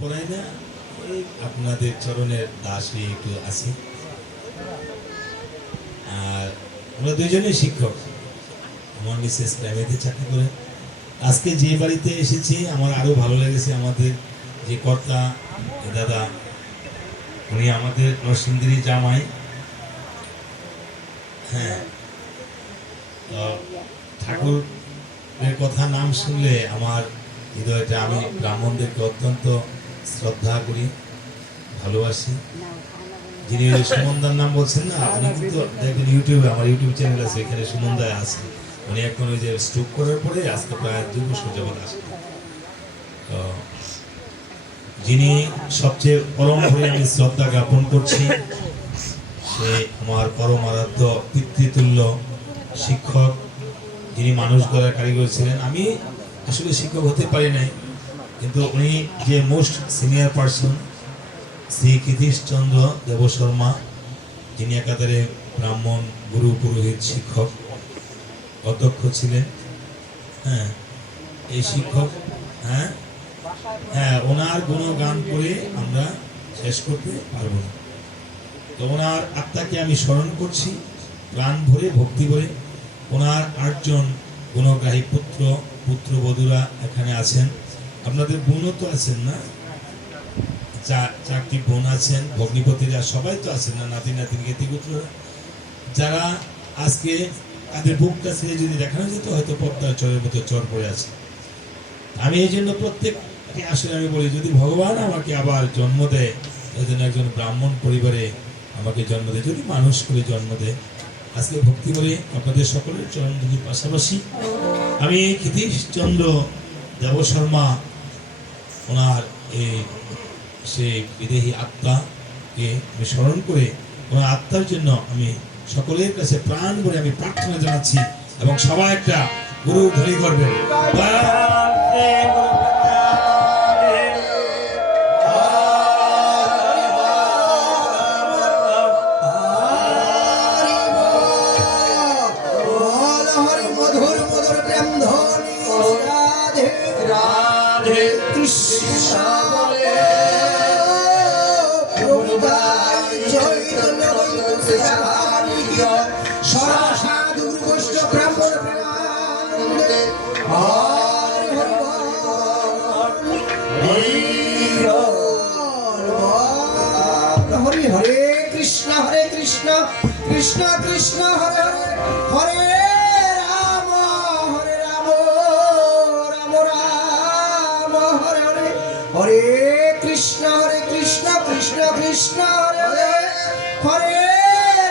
পড়াই না, এই আপনাদের চরণের দাসে একটু আছি। আর আমরা দুইজনেই শিক্ষক। আমার মিসেস প্রাইভেটে চাকরি করে। আজকে যে বাড়িতে এসেছি আমার আরো ভালো লেগেছে। আমাদের যে কর্তা দাদা, উনি আমাদের নরসিংদীর জামাই। হ্যাঁ, ঠাকুরের কথা নাম শুনলে আমার হৃদয়টা, আমি ব্রাহ্মণদেরকে অত্যন্ত শ্রদ্ধা করি, ভালোবাসি। যিনি সুমনদার নাম বলছেন না, উনি কিন্তু দেখবেন ইউটিউবে, আমার ইউটিউব চ্যানেল আছে, এখানে সুমনদা আছে। উনি এখন ওই যে স্ট্রোক করার পরে আজকে প্রায় 2 বছর যাবত আসেন। তো যিনি সবচেয়ে পরম ভরে আমি শ্রদ্ধা জ্ঞাপন করছি, সে আমার পরম আরাধ্য পিতৃতুল্য শিক্ষক, যিনি মানুষ গড়ার কারিগর ছিলেন। আমি আসলে শিক্ষক হতে পারি নাই, কিন্তু উনি যে most senior person, Shri Kritishchandra Debsharma, যিনি একাধারে ব্রাহ্মণ, গুরু, পুরোহিত, শিক্ষক, অধ্যক্ষ ছিলেন। হ্যাঁ, এই শিক্ষক, হ্যাঁ হ্যাঁ, ওনার গুণগান করে আমরা শেষ করতে পারবো না। তো ওনার আত্মাকে আমি স্মরণ করছি প্রাণ ভরে, ভক্তি ভরে। ওনার 8 জন গুণগ্রাহী পুত্র পুত্রবধূরা এখানে আছেন। আপনাদের বোনও তো আছেন না? 4টি বোন আছেন, ভগ্নিপতিরা সবাই তো আছেন না, নাতি নাতিন গেতিপুত্ররা, যারা আজকে তাদের বুকটা ছেড়ে যদি দেখানো যেত হয়তো পদ্মার চরের মতো চর পড়ে আছে। আমি এই জন্য প্রত্যেককে আসলে আমি বলি, যদি ভগবান আমাকে আবার জন্ম দেয়, ওই জন্য একজন ব্রাহ্মণ পরিবারে আমাকে জন্ম দেয়, যদি মানুষ করে জন্ম দেয়, আজকে ভক্তি করে আপনাদের সকলের চরণ দুটির পাশাপাশি আমি কৃতিশচন্দ্র দেবশর্মা, ওনার এই সেই বিদেহী আত্মাকে আমি স্মরণ করে ওনার আত্মার জন্য আমি সকলের কাছে প্রাণ ভরে আমি প্রার্থনা জানাচ্ছি, এবং সবাই একটা গুরু ধরি করবেন। কৃষ্ণ কৃষ্ণ হরে হরে, হরে রাম রাম রাম হরে হরে, হরে কৃষ্ণ কৃষ্ণ কৃষ্ণ হরে হরে, হরে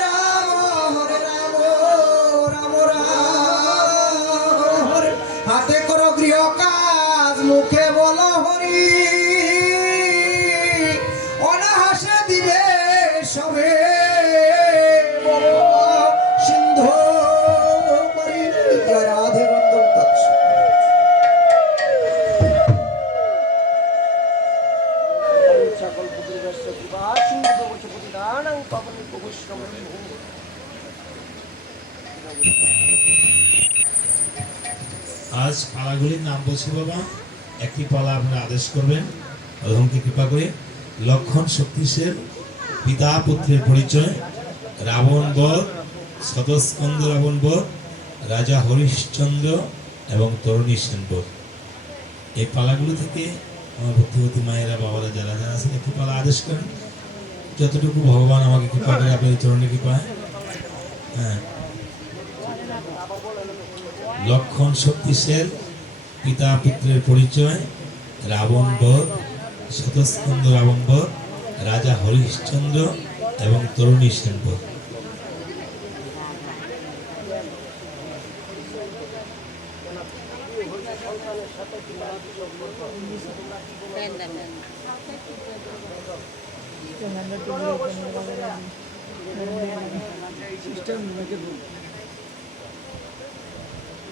রাম রাম রাম হরে। হাতে করো গৃহ কাজ, মুখে বলো হরি, অনাহাসে দিবে সবে আজ পালাগুলির নাম বলছি বাবা, একটি পালা আপনারা আদেশ করবেন অধমকে কৃপা করে। লক্ষণ শক্তিশের পিতা পুত্রের পরিচয়, রাবণ বধ, শতস্কন্দ রাবণ বধ, রাজা হরিশ্চন্দ্র এবং তরুণী সেন বধ। এই পালাগুলো থেকে আমার ভক্তিবতী মায়েরা, বাবারা যারা যারা আছেন একটি পালা আদেশ করেন, যতটুকু ভগবান আমাকে কৃপা করে, আপনাদের চরণে কৃপায়। হ্যাঁ, লক্ষণ শক্তিশের পিতা পুত্রের পরিচয়, রাবণ বধ, শতস্কন্দ রাবণ বধ, রাজা হরিশ্চন্দ্র এবং তরুণী সেন বধ।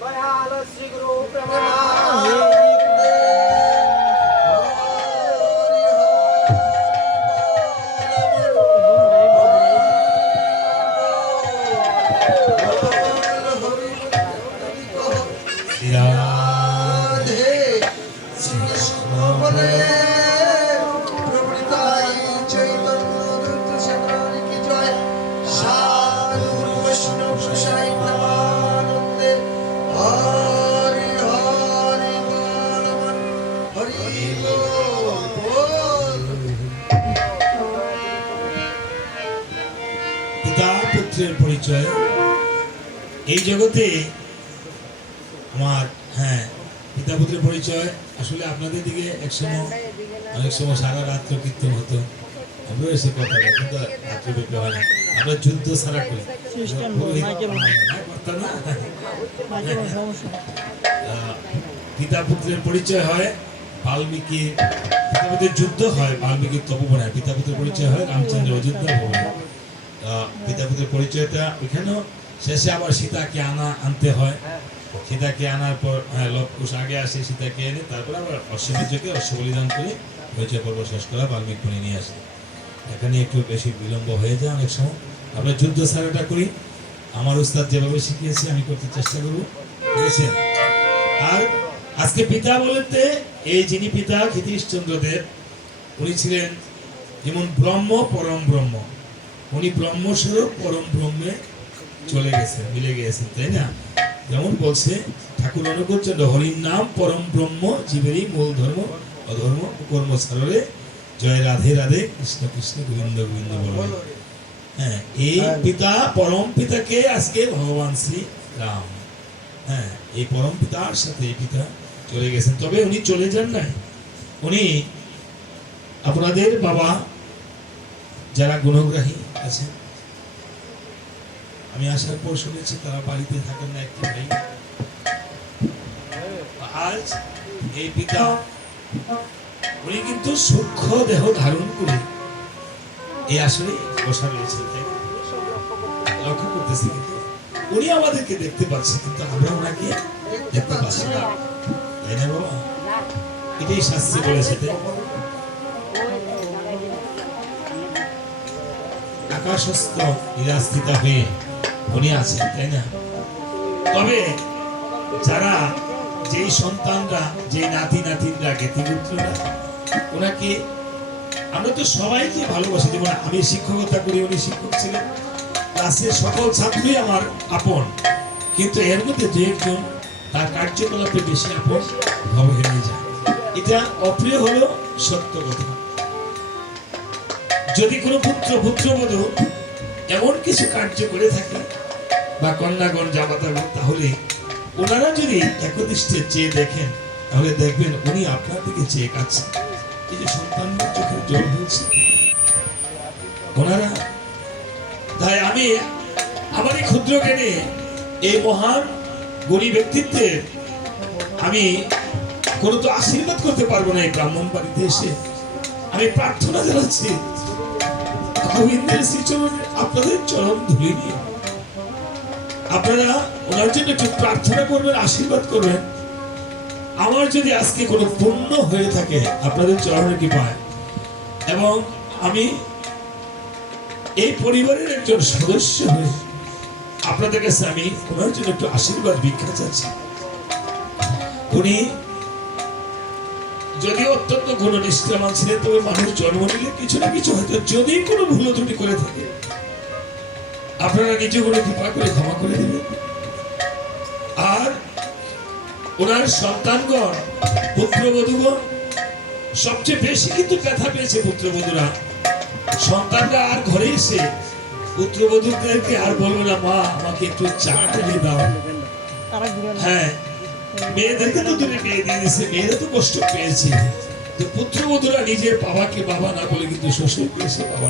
দয়াল শ্রী গুরু প্রেমানন্দ পুত্রের পরিচয়। এই জগতে আমার পিতা পুত্রের পরিচয় আসলে আপনাদের দিকে একসময় অনেক সময় সারা রাত্র কীর্তন হতো, আমরা এসে কথা বলি, কিন্তু রাত্রে বেরোতে হয় না, আমরা যুদ্ধ ছাড়া করি। পিতা পুত্রের পরিচয় হয় বাল্মীকি, পিতা পুত্রের যুদ্ধ হয় বাল্মীকির তপোবনে, পিতা পুত্রের পরিচয় হয় রামচন্দ্র অযোধ্যা ভবনে। পিতা পুত্রের পরিচয়টা এখানেও শেষে আবার সীতাকে আনতে হয়। সীতাকে আনার পর লবকুশ আগে আসে, সীতাকে এনে তারপর আবার অশ্বমেধকে অশ্ব বলিদান করে পরিচয় পর্ব শেষ করা বাল্মীকি মুনি নিয়ে আসে। এখানে একটু বেশি বিলম্ব হয়ে যায় অনেক সময়, আমরা যুদ্ধ ছাড়াটা করি। আমার উস্তাদ যেভাবে শিখিয়েছে আমি করতে চেষ্টা করবো, বুঝেছেন? আর আজকে পিতা বলতে এই যিনি পিতা ক্ষিতীশচন্দ্রদেব, উনি ছিলেন যেমন ব্রহ্ম পরম ব্রহ্ম, উনি ব্রহ্মস্বরূপ পরম ব্রহ্মে চলে গেছেন, মিলে গিয়েছেন, তাই না? যেমন বলছে ঠাকুর অনুকূলচন্দ্র, হরির নাম পরম ব্রহ্ম, জীবেরই মূল ধর্ম, অধর্ম কর্ম ছাড়লে, জয় রাধে রাধে, কৃষ্ণ কৃষ্ণ গোবিন্দ গোবিন্দ বলবে। এই পিতা পরম পিতাকে আজকে ভগবান শ্রী রাম, এই পরম পিতার সাথে এই পিতা চলে গেছেন। তবে উনি চলে যান নাই, উনি আপনাদের বাবা যারা গুণগ্রাহী আছেন, আমি আসার পর শুনেছি তারা বাড়িতে থাকেন না একটি ভাই। আজ এই পিতা উনি কিন্তু সূক্ষ্ম দেহ ধারণ করে এই আসলে বসা রয়েছে, লক্ষ্য করতেছি, কিন্তু উনি আমাদেরকে দেখতে পাচ্ছেন, কিন্তু আমরা ওনাকে দেখতে পাচ্ছি না, তাই না বাবা? এটাই শাস্ত্রে বলেছে। আকাশস্থ নিরাস্থিতা হয়ে উনি আছেন, তাই না? তবে যারা যেই সন্তানরা, যেই নাতি নাতিনরা, জ্ঞাতিপুত্ররা, ওনাকে আমরা তো সবাইকে ভালোবাসি। যেমন আমি শিক্ষকতা করি, উনি শিক্ষক ছিলেন, ক্লাসের সকল ছাত্রই আমার আপন, কিন্তু এর মধ্যে দু একজন তার কার্যকলাপে বেশি আপন ভাব হয়ে যায়। এটা অপ্রিয় হলো সত্য কথা। যদি কোনো পুত্রবধূ এমন কিছু কার্য করে থাকে বা কন্যাগণ জামাতাগণ, তাহলে ওনারা যদি একদৃষ্টে চেয়ে দেখেন, তাহলে দেখবেন উনি আপনার দিকে চেয়ে কাঁদছেন। এই যে সন্তানদের চোখের জল হয়েছে ওনারা। তাই আমি আমার এই ক্ষুদ্র জ্ঞানে এই মহান গরিব ব্যক্তিত্বের আমি কোনো তো আশীর্বাদ করতে পারবো না। এই ব্রাহ্মণ বাড়িতে এসে আমি প্রার্থনা জানাচ্ছি গোবিন্দের শ্রীচরণে, আপনাদের চরণ ধুলি নিয়ে আপনারা ওনার জন্য একটু প্রার্থনা করবেন, আশীর্বাদ করবেন। আমার যদি আজকে কোনো পুণ্য হয়ে থাকে আপনাদের চরণের কৃপায়, এবং আমি এই পরিবারের একজন সদস্য হয়ে আপনাদের কাছে আমি ওনার জন্য একটু আশীর্বাদ ভিক্ষা চাচ্ছি। উনি যদিও অত্যন্ত গুণনিষ্ঠাবান ছিলেন, তবে মানুষ জন্ম নিলে কিছু না কিছু হয়তো যদি কোনো ভুল ত্রুটি করে থাকে, আপনারা নিজে করে কৃপা করে ক্ষমা করে দেবেন। আর ওনার সন্তানগণ, পুত্রবধূগণ, সবচেয়ে বেশি কিন্তু ব্যথা পেয়েছে পুত্রবধূরা। সন্তানরা আর ঘরে এসে পুত্রবধূদেরকে আর বলবে না, মা আমাকে একটু চা এনে দাও। মেয়েদেরকে তো তুমি মেয়ে দিয়ে দিচ্ছে, মেয়েরা তো কষ্ট পেয়েছে, তো পুত্রবধূরা নিজের বাবাকে বাবা না বলে কিন্তু শ্বশুরকে এসে বাবা,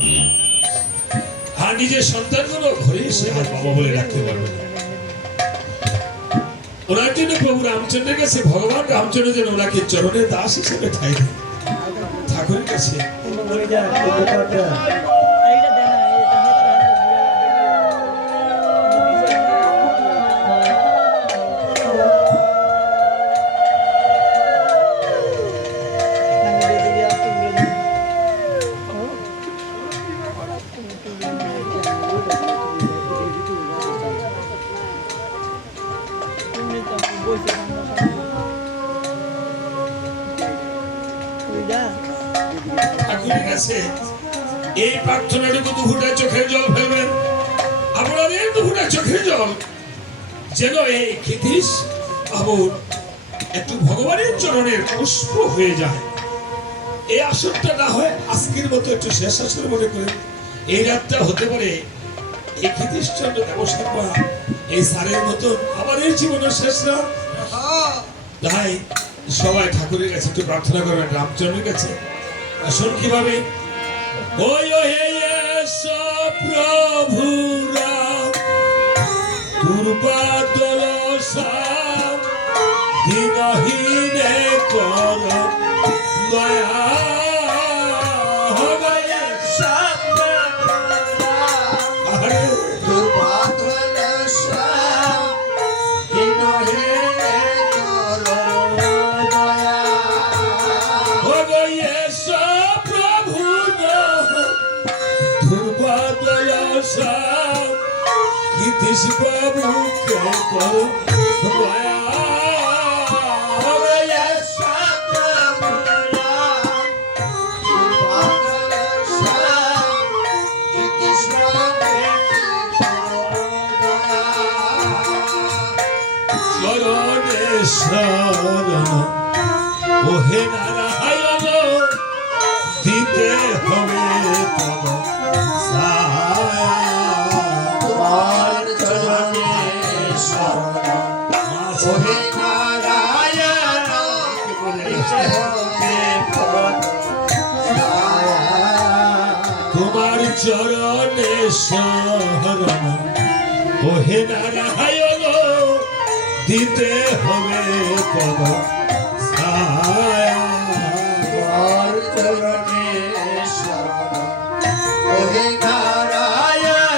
আর নিজের সন্তানগুলো ঘরে এসে আর বাবা বলে রাখতে পারবে না। ওনার জন্য প্রভু রামচন্দ্রের কাছে ভগবান রামচন্দ্র যেন ওনাকে চরণের দাস হিসেবে ঠাই দেন ঠাকুরের কাছে। ঠাকুরের কাছে এই প্রার্থনাটুকু দুফুটা চোখের জল ফেলবেন, আপনাদের দুফুটা চোখের জল যেন এই ক্ষিতীশ বাবুর একটু ভগবানের চরণের পুষ্প হয়ে যায়। এই আসরটা না হয় আজকের মতো একটু শেষ আসর মনে করেন। এই রাতটা হতে পারে এই খ্রিস্টানটা ব্যবসা করা এই সারের মতন আমার এই জীবনের শেষ না। তাই সবাই ঠাকুরের কাছে একটু প্রার্থনা করবেন, রামচন্দ্রের কাছে। আসুন কিভাবে ওই প্রভু রাম দুর্বাদল দিনহীনে কর দয়া কৃতিশ বাবুকে করো দয়া চরণে শরণ ওহে নারায়ণ দিতে হবে তব ছায়া। তোমার চরণে শরণ ওহে নারায়ণ দিতে হবে পদ ছায়া। তোমার চরণে শরণ ওহে নারায়ণ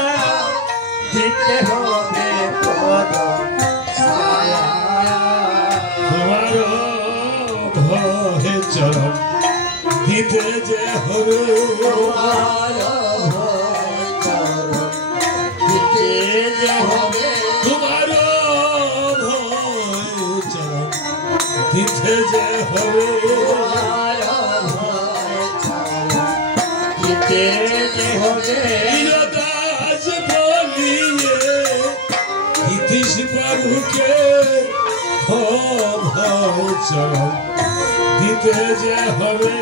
দিতে হবে পদ ছায়া। তোমার ভয়ে চরণ দিতে যে হবে, তোমার চরণ দিতে যে হবে, তোমার ভয়ে চরণ দিতে যে হবে, তোমার চরণ দিতে যে হবে। দাস বলিয়ে ইতিশ বাবুকে ভয় চরণ দিতে যে হবে,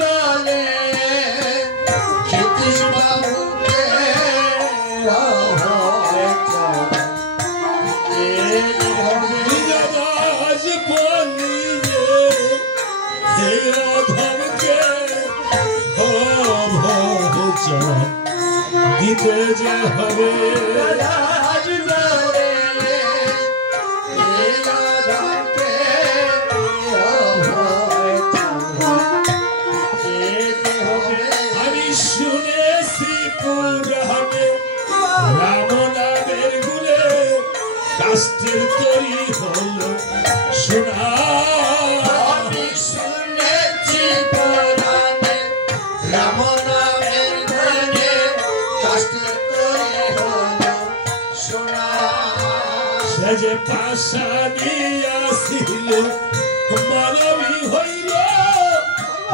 বলে ক্ষিতিশ বাবুকে দাস বলিয়ে সেই অধমকে ভয় চরণ দিতে যে হবে, আমি শুনেছি পুরাণে রাম নামের গুণে কাষ্টের তৈরি হলো সোনা। আমি শুনেছি পুরাণে রাম নামের গুণে কাষ্টের তৈরি হলো সোনা। সে যে পাশানি আসিল মানবী হইল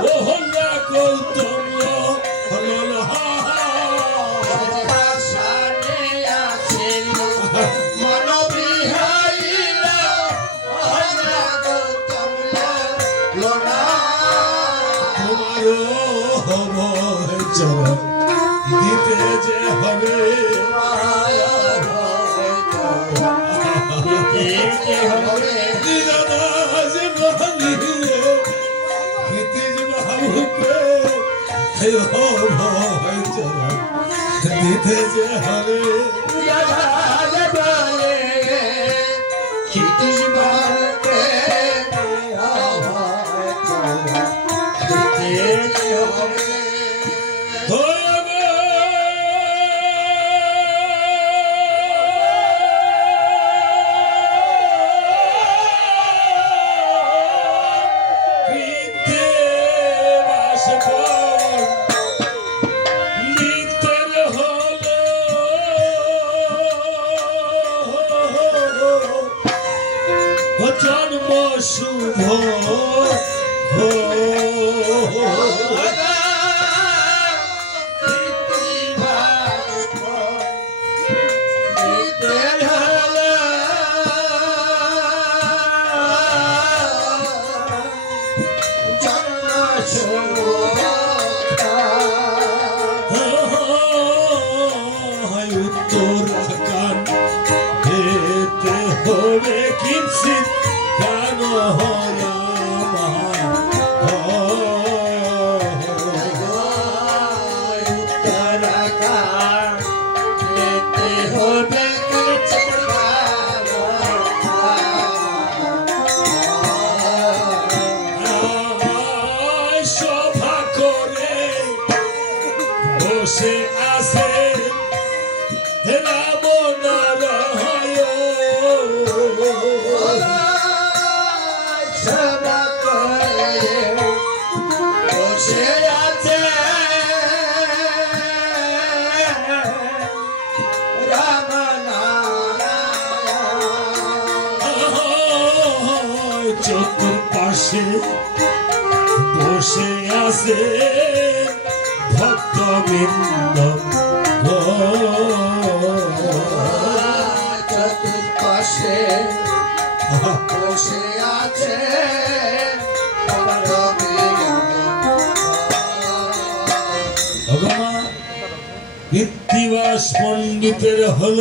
ও হল্লা গৌতম তোমার চরণ দিতে যে হবে, দাস বলিয়ে ক্ষিতিশ বাবুকে ভয় চরণ দিতে যে হবে, ক্ষিতিশ বাবুকে দিতে হবে। জন্ম শুভ বসে আছে রাম সেবা করে বসে আছে রাম নারায়ণ। চতুর্পাশে বসে আছে ভক্তবৃন্দ চতুর্পাশে বসে আছে ভগবান কৃত্তিবাস পণ্ডিতের হল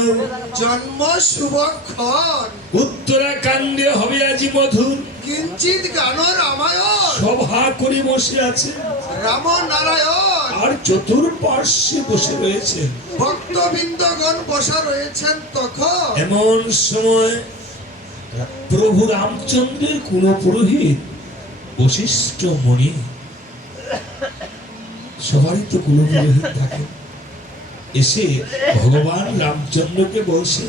জন্ম শুভক্ষণ উত্তরাকাণ্ডে হবে আজি মধুর কিঞ্চিত গান রামায়ণ সভা করে বসে আছে রাম নারায়ণ আর চতুর্পার্শ্বে বসে রয়েছেন ভক্তবৃন্দগণ বসা রয়েছেন তখন এমন সময় প্রভু রামচন্দ্রের কুলপুরোহিত বশিষ্ঠ মুনি, সবারই তো কুলপুরোহিত থাকে, এসে ভগবান রামচন্দ্রকে বলছে,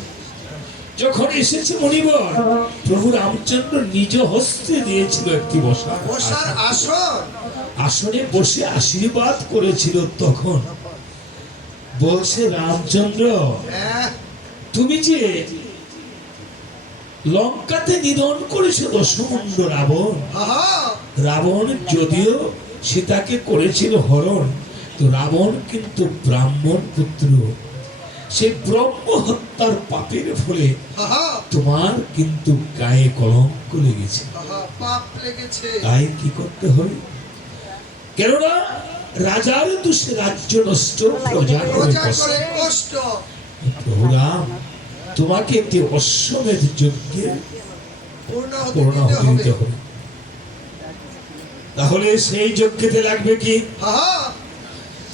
যখন এসেছে মণিবর, প্রভু রামচন্দ্র নিজ হস্তে দিয়েছিল একটি বসার আসন আসনে বসে আশীর্বাদ করেছিল। তখন বলছে রামচন্দ্র, তুমি যে লঙ্কাতে নিধন করেছে দশমুণ্ড রাবণ, রাবণ যদিও সীতাকে করেছিল হরণ, তো রাবণ কিন্তু ব্রাহ্মণ পুত্র, সেই ব্রহ্ম হত্যার পাপের ফলে তোমার কিন্তু গায়ে কলঙ্ক লেগেছে। তাই কি করতে হবে? কেননা রাজার দোষে রাজ্য নষ্ট, প্রজার কষ্ট। প্রভু রাম, তোমাকে একটি অশ্বমেধ যজ্ঞের পূর্ণ হতে দিতে হবে। তাহলে সেই যজ্ঞেতে লাগবে কি?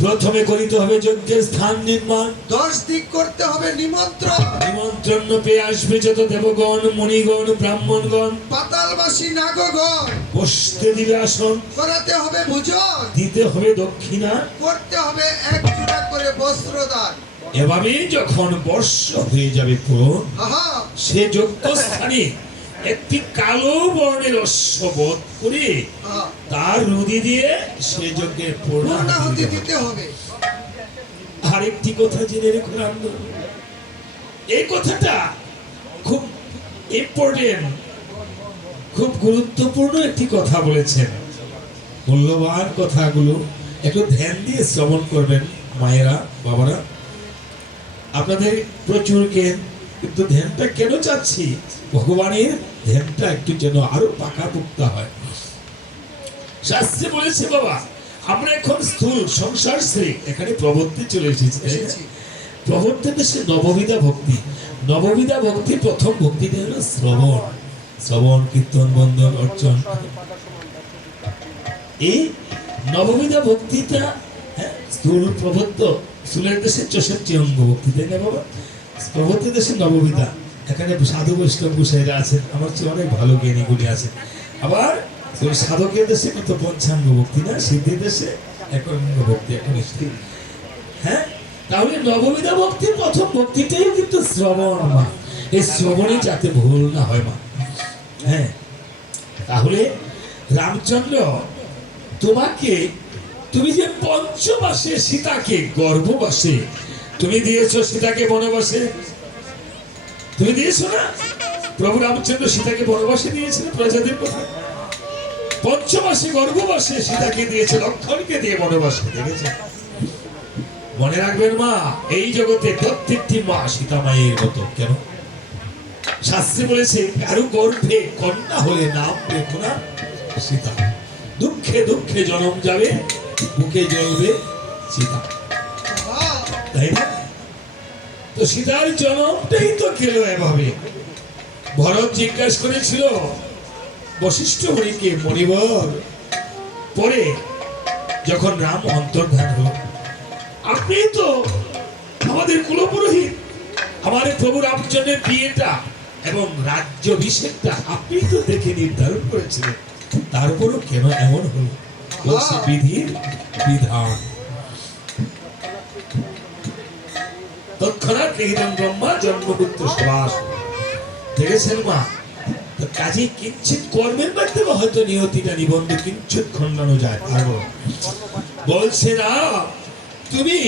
প্রথমে করিতে হবে যজ্ঞের স্থান নির্মাণ, 10 দিক করতে হবে নিমন্ত্রণ, নিমন্ত্রণ পেয়ে আসবে যত দেবগণ, মুনিগণ, ব্রাহ্মণগণ, পাতালবাসী নাগগণ, বসতে দিবে আসন, করাতে হবে ভোজন, দিতে হবে দক্ষিণা, করতে হবে 1 জোড়া করে বস্ত্রদান। এভাবে যখন বর্ষ হয়ে যাবে পূরণ, সে যজ্ঞস্থানে একটি কালো বর্ণের অশ্ব বধ করে তার রুদি দিয়ে সে যজ্ঞের পূর্ণাহুতি দিতে হবে। আরেকটি কথা জেনে রেখো রামদা, এই কথাটা খুব ইম্পর্টেন্ট, খুব গুরুত্বপূর্ণ একটি কথা বলেছেন। মূল্যবান কথাগুলো একটু ধ্যান দিয়ে শ্রবণ করবেন মায়েরা, বাবারা। আপনাদের প্রচুর জ্ঞান, কিন্তু ধ্যানটা কেন চাচ্ছি? ভগবানের ধ্যানটা একটু যেন আরো পাকাপোক্তা হয়। শাস্ত্রে বলেছে বাবা, আমরা এখন স্থূল সংসার ছেড়ে এখানে প্রবর্তে চলে এসেছি। প্রবর্তে দেশে নববিধা ভক্তি, নববিধা ভক্তি প্রথম ভক্তিটা হলো শ্রবণ, শ্রবণ কীর্তন বন্দন অর্চন। এই নববিধা ভক্তিটা স্থূল প্রবর্ত, স্থূলের দেশে 64 অঙ্গ ভক্তি, তাই না বাবা? প্রবর্তে দেশে নববিধা, এখানে সাধু বৈষ্ণব গোসাইরা আছেন, আমার চেয়ে অনেক ভালো জ্ঞানীগুলি আছে। আবার সাধকের দেশে কিন্তু পঞ্চাঙ্গ ভক্তি না, সিদ্ধি দেশে একাঙ্গ ভক্তি, একনিষ্ঠি। হ্যাঁ, তাহলে নববিধা ভক্তির প্রথম ভক্তিটাই কিন্তু শ্রবণ মা, এই শ্রবণে যাতে ভুল না হয় মা। হ্যাঁ, তাহলে রামচন্দ্র তোমাকে, তুমি যে পঞ্চমাসে সীতাকে গর্ভবাসে তুমি দিয়েছো, সীতাকে বনবাসে তুমি দিয়েছো না? প্রভু রামচন্দ্র সীতাকে বনবাসে দিয়েছিল প্রজাদের কথা। পঞ্চমাসে গর্ভবাসে সীতাকে দিয়েছে, লক্ষণকে দিয়ে বনবাসে, দেখেছে? মনে রাখবেন মা, এই জগতে প্রত্যেকটি মা সীতা মায়ের মতো। কেন? শাস্ত্রে বলেছে, কারো গর্ভে কন্যা হলে নাম রেখো না সীতা, দুঃখে দুঃখে জন্ম যাবে, বুকে জ্বলবে সীতা, তাই না? তো সীতার জন্মটাই তো গেল এভাবে। ভরত জিজ্ঞাসা করেছিল বশিষ্ঠ মুনিকে, মণিবর, পরে যখন রাম অন্তর্ধান হল, আপনি তো আমাদের কুলপুরোহিত, আমাদের প্রভু রামচন্দ্রের বিয়েটা এবং রাজ্যাভিষেকটা আপনি তো দেখে নির্ধারণ করেছিলেন, তারপরও কেন এমন হলো? বলছে বিধির বিধান। তৎক্ষণাৎ লিখিলেন ব্রহ্মা জন্মপুত্র সবাস। দেখেছেন মা, তো কাজে কিঞ্চিত কর্মের মাধ্যমে হয়তো নিয়তিটা নিবন্ধ কিঞ্চিত খণ্ডানো যায় পারবো। বলছে না তুমি,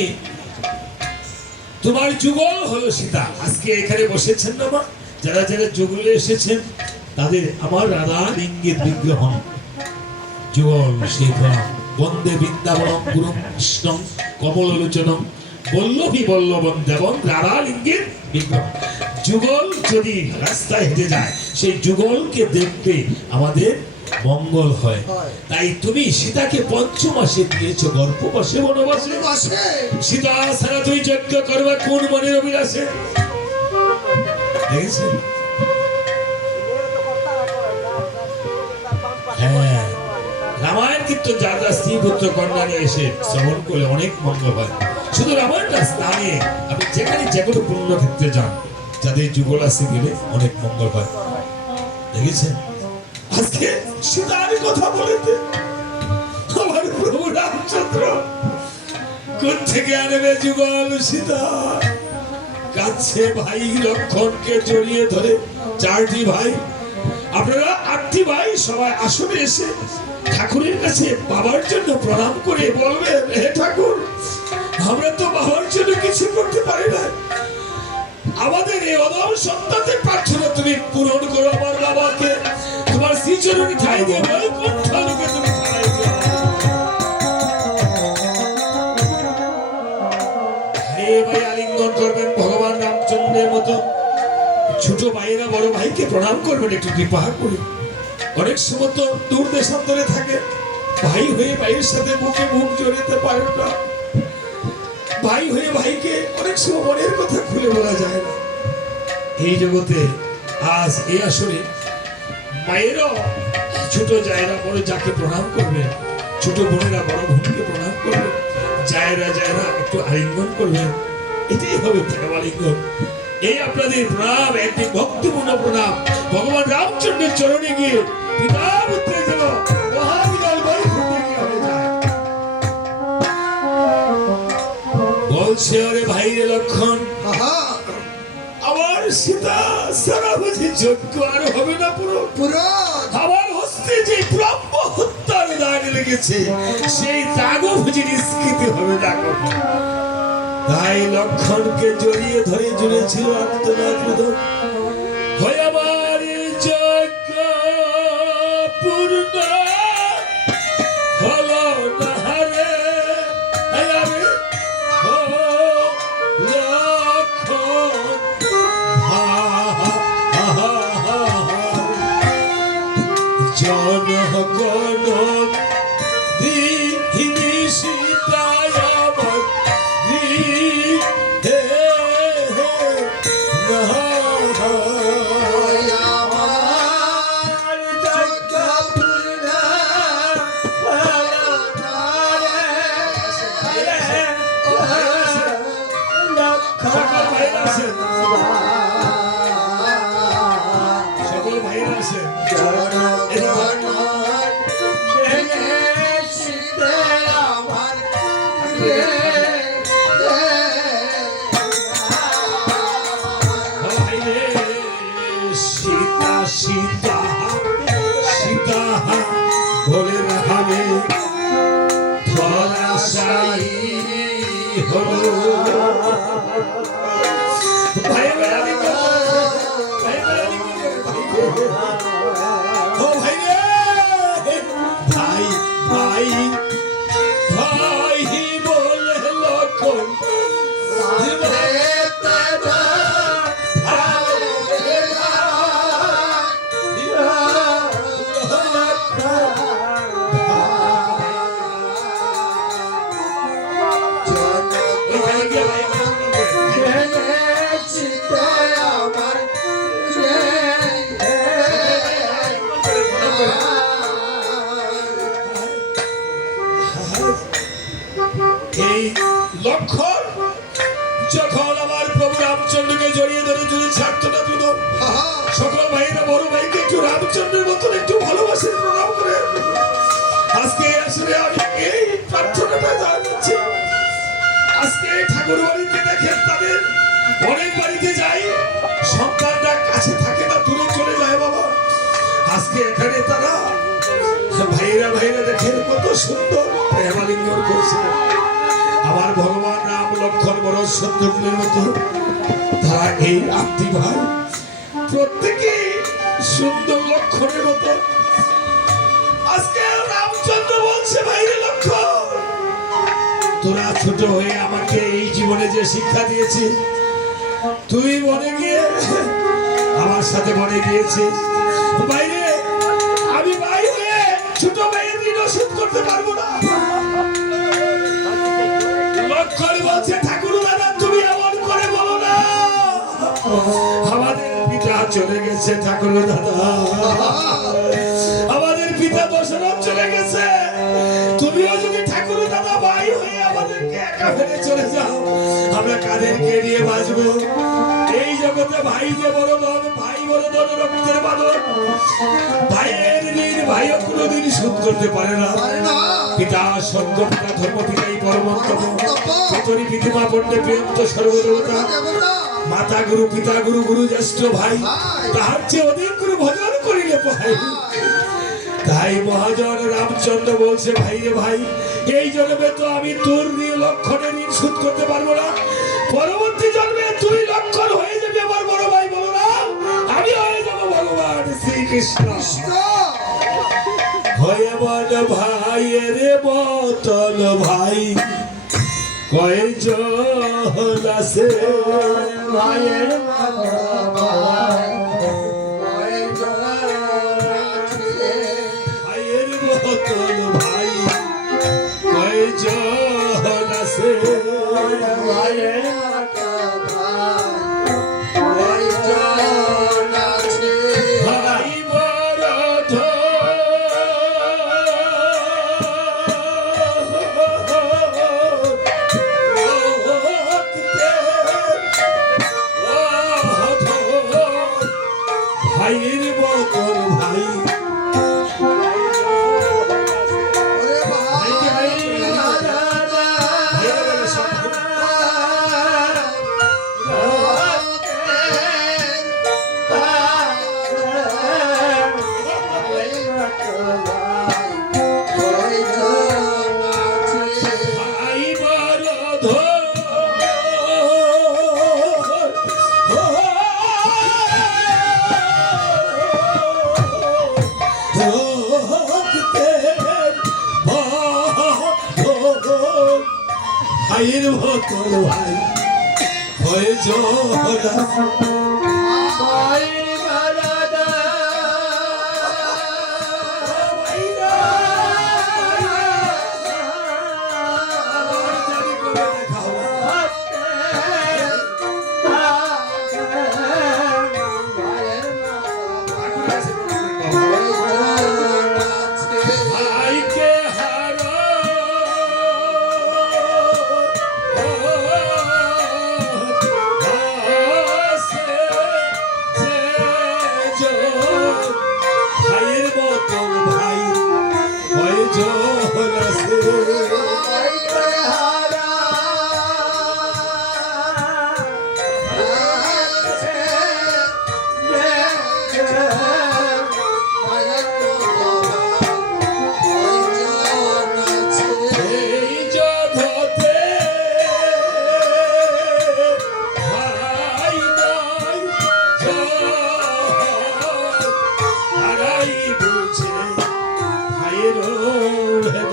তোমার যুগল হলো সীতা। আজকে এখানে বসেছেন না মা, যারা যারা যুগলে এসেছেন তাদের আমার রাধা লিঙ্গের বিগ্রহ যুগল সীতা। বন্দে বৃন্দাবনম গুরুম কৃষ্ণম কমলোচনম বল্লভী বল্লভম দেবম রাধা লিঙ্গের বিগ্রহ। যুগল যদি রাস্তায় হেঁটে যায় সেই যুগলকে দেখতে আমাদের মঙ্গল হয়। তাই তুমি সীতাকে পঞ্চমাসে দিয়েছো গর্ভবাসে বনবাসে। সীতা ছাড়া তুই যজ্ঞ করবা কোন মনের অভিলাষে? দেখেছেন? হ্যাঁ, রামায়ণ কিন্তু যারা স্ত্রী পুত্র কন্যা নিয়ে এসে শ্রবণ করলে অনেক মঙ্গল হয়। শুধু রামায়ণ না, স্থানে আপনি যেখানে যে কোনো পুণ্য ক্ষেত্রে যান, যাদের যুগল আসে গেলে অনেক মঙ্গল হয়। দেখেছেন? আজকে সীতার কথা বলেতে আমার প্রভু রামচন্দ্র কোথা থেকে আনবে যুগল সীতা? কাছে ভাই লক্ষণকে জড়িয়ে ধরে, চারটি ভাই, আপনারা আটটি ভাই সবাই আসনে এসে ঠাকুরের কাছে বাবার জন্য প্রণাম করে বলবেন, হে ঠাকুর, আমরা তো বাবার জন্য কিছু করতে পারি না, আমাদের এই অদম সন্তানের প্রার্থনা তুমি পূরণ করো। আমার বাবাকে তোমার শ্রীচরণে ঠাই দিয়ে বৈকুণ্ঠ লোকে তুমি ঠাই দিও। ভাই আলিঙ্গন করবেন ভগবান রামচন্দ্রের মতো। ছোট ভাইয়েরা বড় ভাইকে প্রণাম করবেন একটু কৃপা করে। অনেক সময় তো দূর দেশান্তরে থাকে, ভাই হয়ে ভাইয়ের সাথে মুখে মুখ জড়িতে পারেন না। ভাই হয়ে ভাইকে অনেক সময় মনের কথা খুলে বলা যায় না। এই জগতে আজ এই আসরে মায়েরও ছোট জায়রা বড় যাকে প্রণাম করবেন, ছোট বোনেরা বড় বোনকে প্রণাম করবেন, জায়রা জায়রা একটু আলিঙ্গন করবেন। এটাই হবে প্রেমালিঙ্গন। এই আপনাদের প্রণাম একটি ভক্তিপূর্ণ প্রণাম ভগবান রামচন্দ্রের চরণে গিয়ে পিতা পুত্রের যেন মহাবিরল বৈকুণ্ঠে গিয়ে হয়ে যায়। বলছে, ওরে ভাই রে লক্ষণ, আমার সীতা সারা বুঝি যোগ্য আর হবে না পুরো। আমার হস্তে যে ব্রহ্ম হত্যার দাগ লেগেছে সেই দাগও বুঝি নিষ্কৃতি হবে না কখন। তাই লক্ষণকে জড়িয়ে ধরে জুড়েছিল আত্মনাথ হয়ে আমার যজ্ঞ পূর্ণ হলো না রে। জনগণ দিহিনি সীতায় আমার হে সকল ভাইরা আছেন। সীতা সীতা সীতা বলে রাখাবে ধরাশায়ী হলো। ভাই ভাই ভাই ভাই বলে লক্ষণ এই লক্ষণ যখন আমার প্রভু রামচন্দ্রকে জড়িয়ে ধরে জুড়ে ছাড়তো না দুটো সকল ভাইরা বড় ভাইকে একটু রামচন্দ্রের মতন একটু ভালোবাসে প্রণাম করে। আজকে আসলে আমি এই প্রার্থনাটা জানাচ্ছি, আজকে ঠাকুর বাড়িতে দেখেন তাদের অনেক বাড়িতে যাই সন্তানরা কাছে থাকে না, দূরে চলে যায় বাবা। আজকে এখানে তারা ভাইরা ভাইরা দেখেন কত সুন্দর প্রেমালিঙ্গন করছে। আমার ভগবান রাম লক্ষ্মণ বড় শত্রুঘ্নের মতো তারা এই আত্মী ভাই প্রত্যেকে সুন্দর লক্ষণের মতো। আজকে রামচন্দ্র বলছে ভাইরে লক্ষণ, তোরা ছোট হয়ে আমাকে এই জীবনে যে শিক্ষা দিয়েছিস, তুই বনে গিয়ে আমার সাথে বনে গিয়েছিস। বাইরে আমি ভাই হয়ে ছোট ভাইয়ের ঋণ শোধ করতে পারবো না। লক্ষণ বলছে ঠাকুর দাদা তুমি এমন করে বলো না, আমাদের পিতা চলে গেছে ঠাকুর দাদা, আমাদের পিতা দশরথ চলে গেছে, তুমিও যদি ঠাকুর দাদা ভাই হয়ে আমাদেরকে একা ফেলে চলে যাও, আমরা কাদেরকে নিয়ে বাঁচবো? এই জগতে ভাই যে বড় ধন, ভাই বড় ধন, রক্তের বাঁধন। ভাইয়ের ঋণ ভাইও কোনোদিন শোধ করতে পারে না। পিতা সত্য, পিতা ধর্ম, পিতাই পরমন্তম, পিতরি পিতিমা বন্যে প্রিয়ন্ত সর্বদেবতা, মাতা গুরু, পিতা গুরু, গুরু জ্যেষ্ঠ ভাই, তাহার চেয়ে অধিক গুরু ভজন করিলে ভাই। তাই মহাজন রামচন্দ্র বলছে ভাই রে ভাই, এই জন্মে তো আমি তোর ঋণ লক্ষণের ঋণ শোধ করতে পারবো না, পরবর্তী জন্মে তুই লক্ষণ হয়ে যাবি আমার বড় ভাই বলরাম, আমি হয়ে যাবো ভগবান শ্রীকৃষ্ণ। হয়ে বড় ভাই রে বতল ভাই কয়জন আছে, ভাইয়ের ভাইয়ের বতল ভাই কয়জন আছে, ভাইয়ের ভাই বড় ভাইয়ের বতল ভাই ভাইয়ের ভক্তর ভাই ভাইকে হারা ভাইয়ের মতন ভাই কয়জন আছে, এই জগতে ভাই নাই হারাই বুঝে ভাইয়ের ভেদ।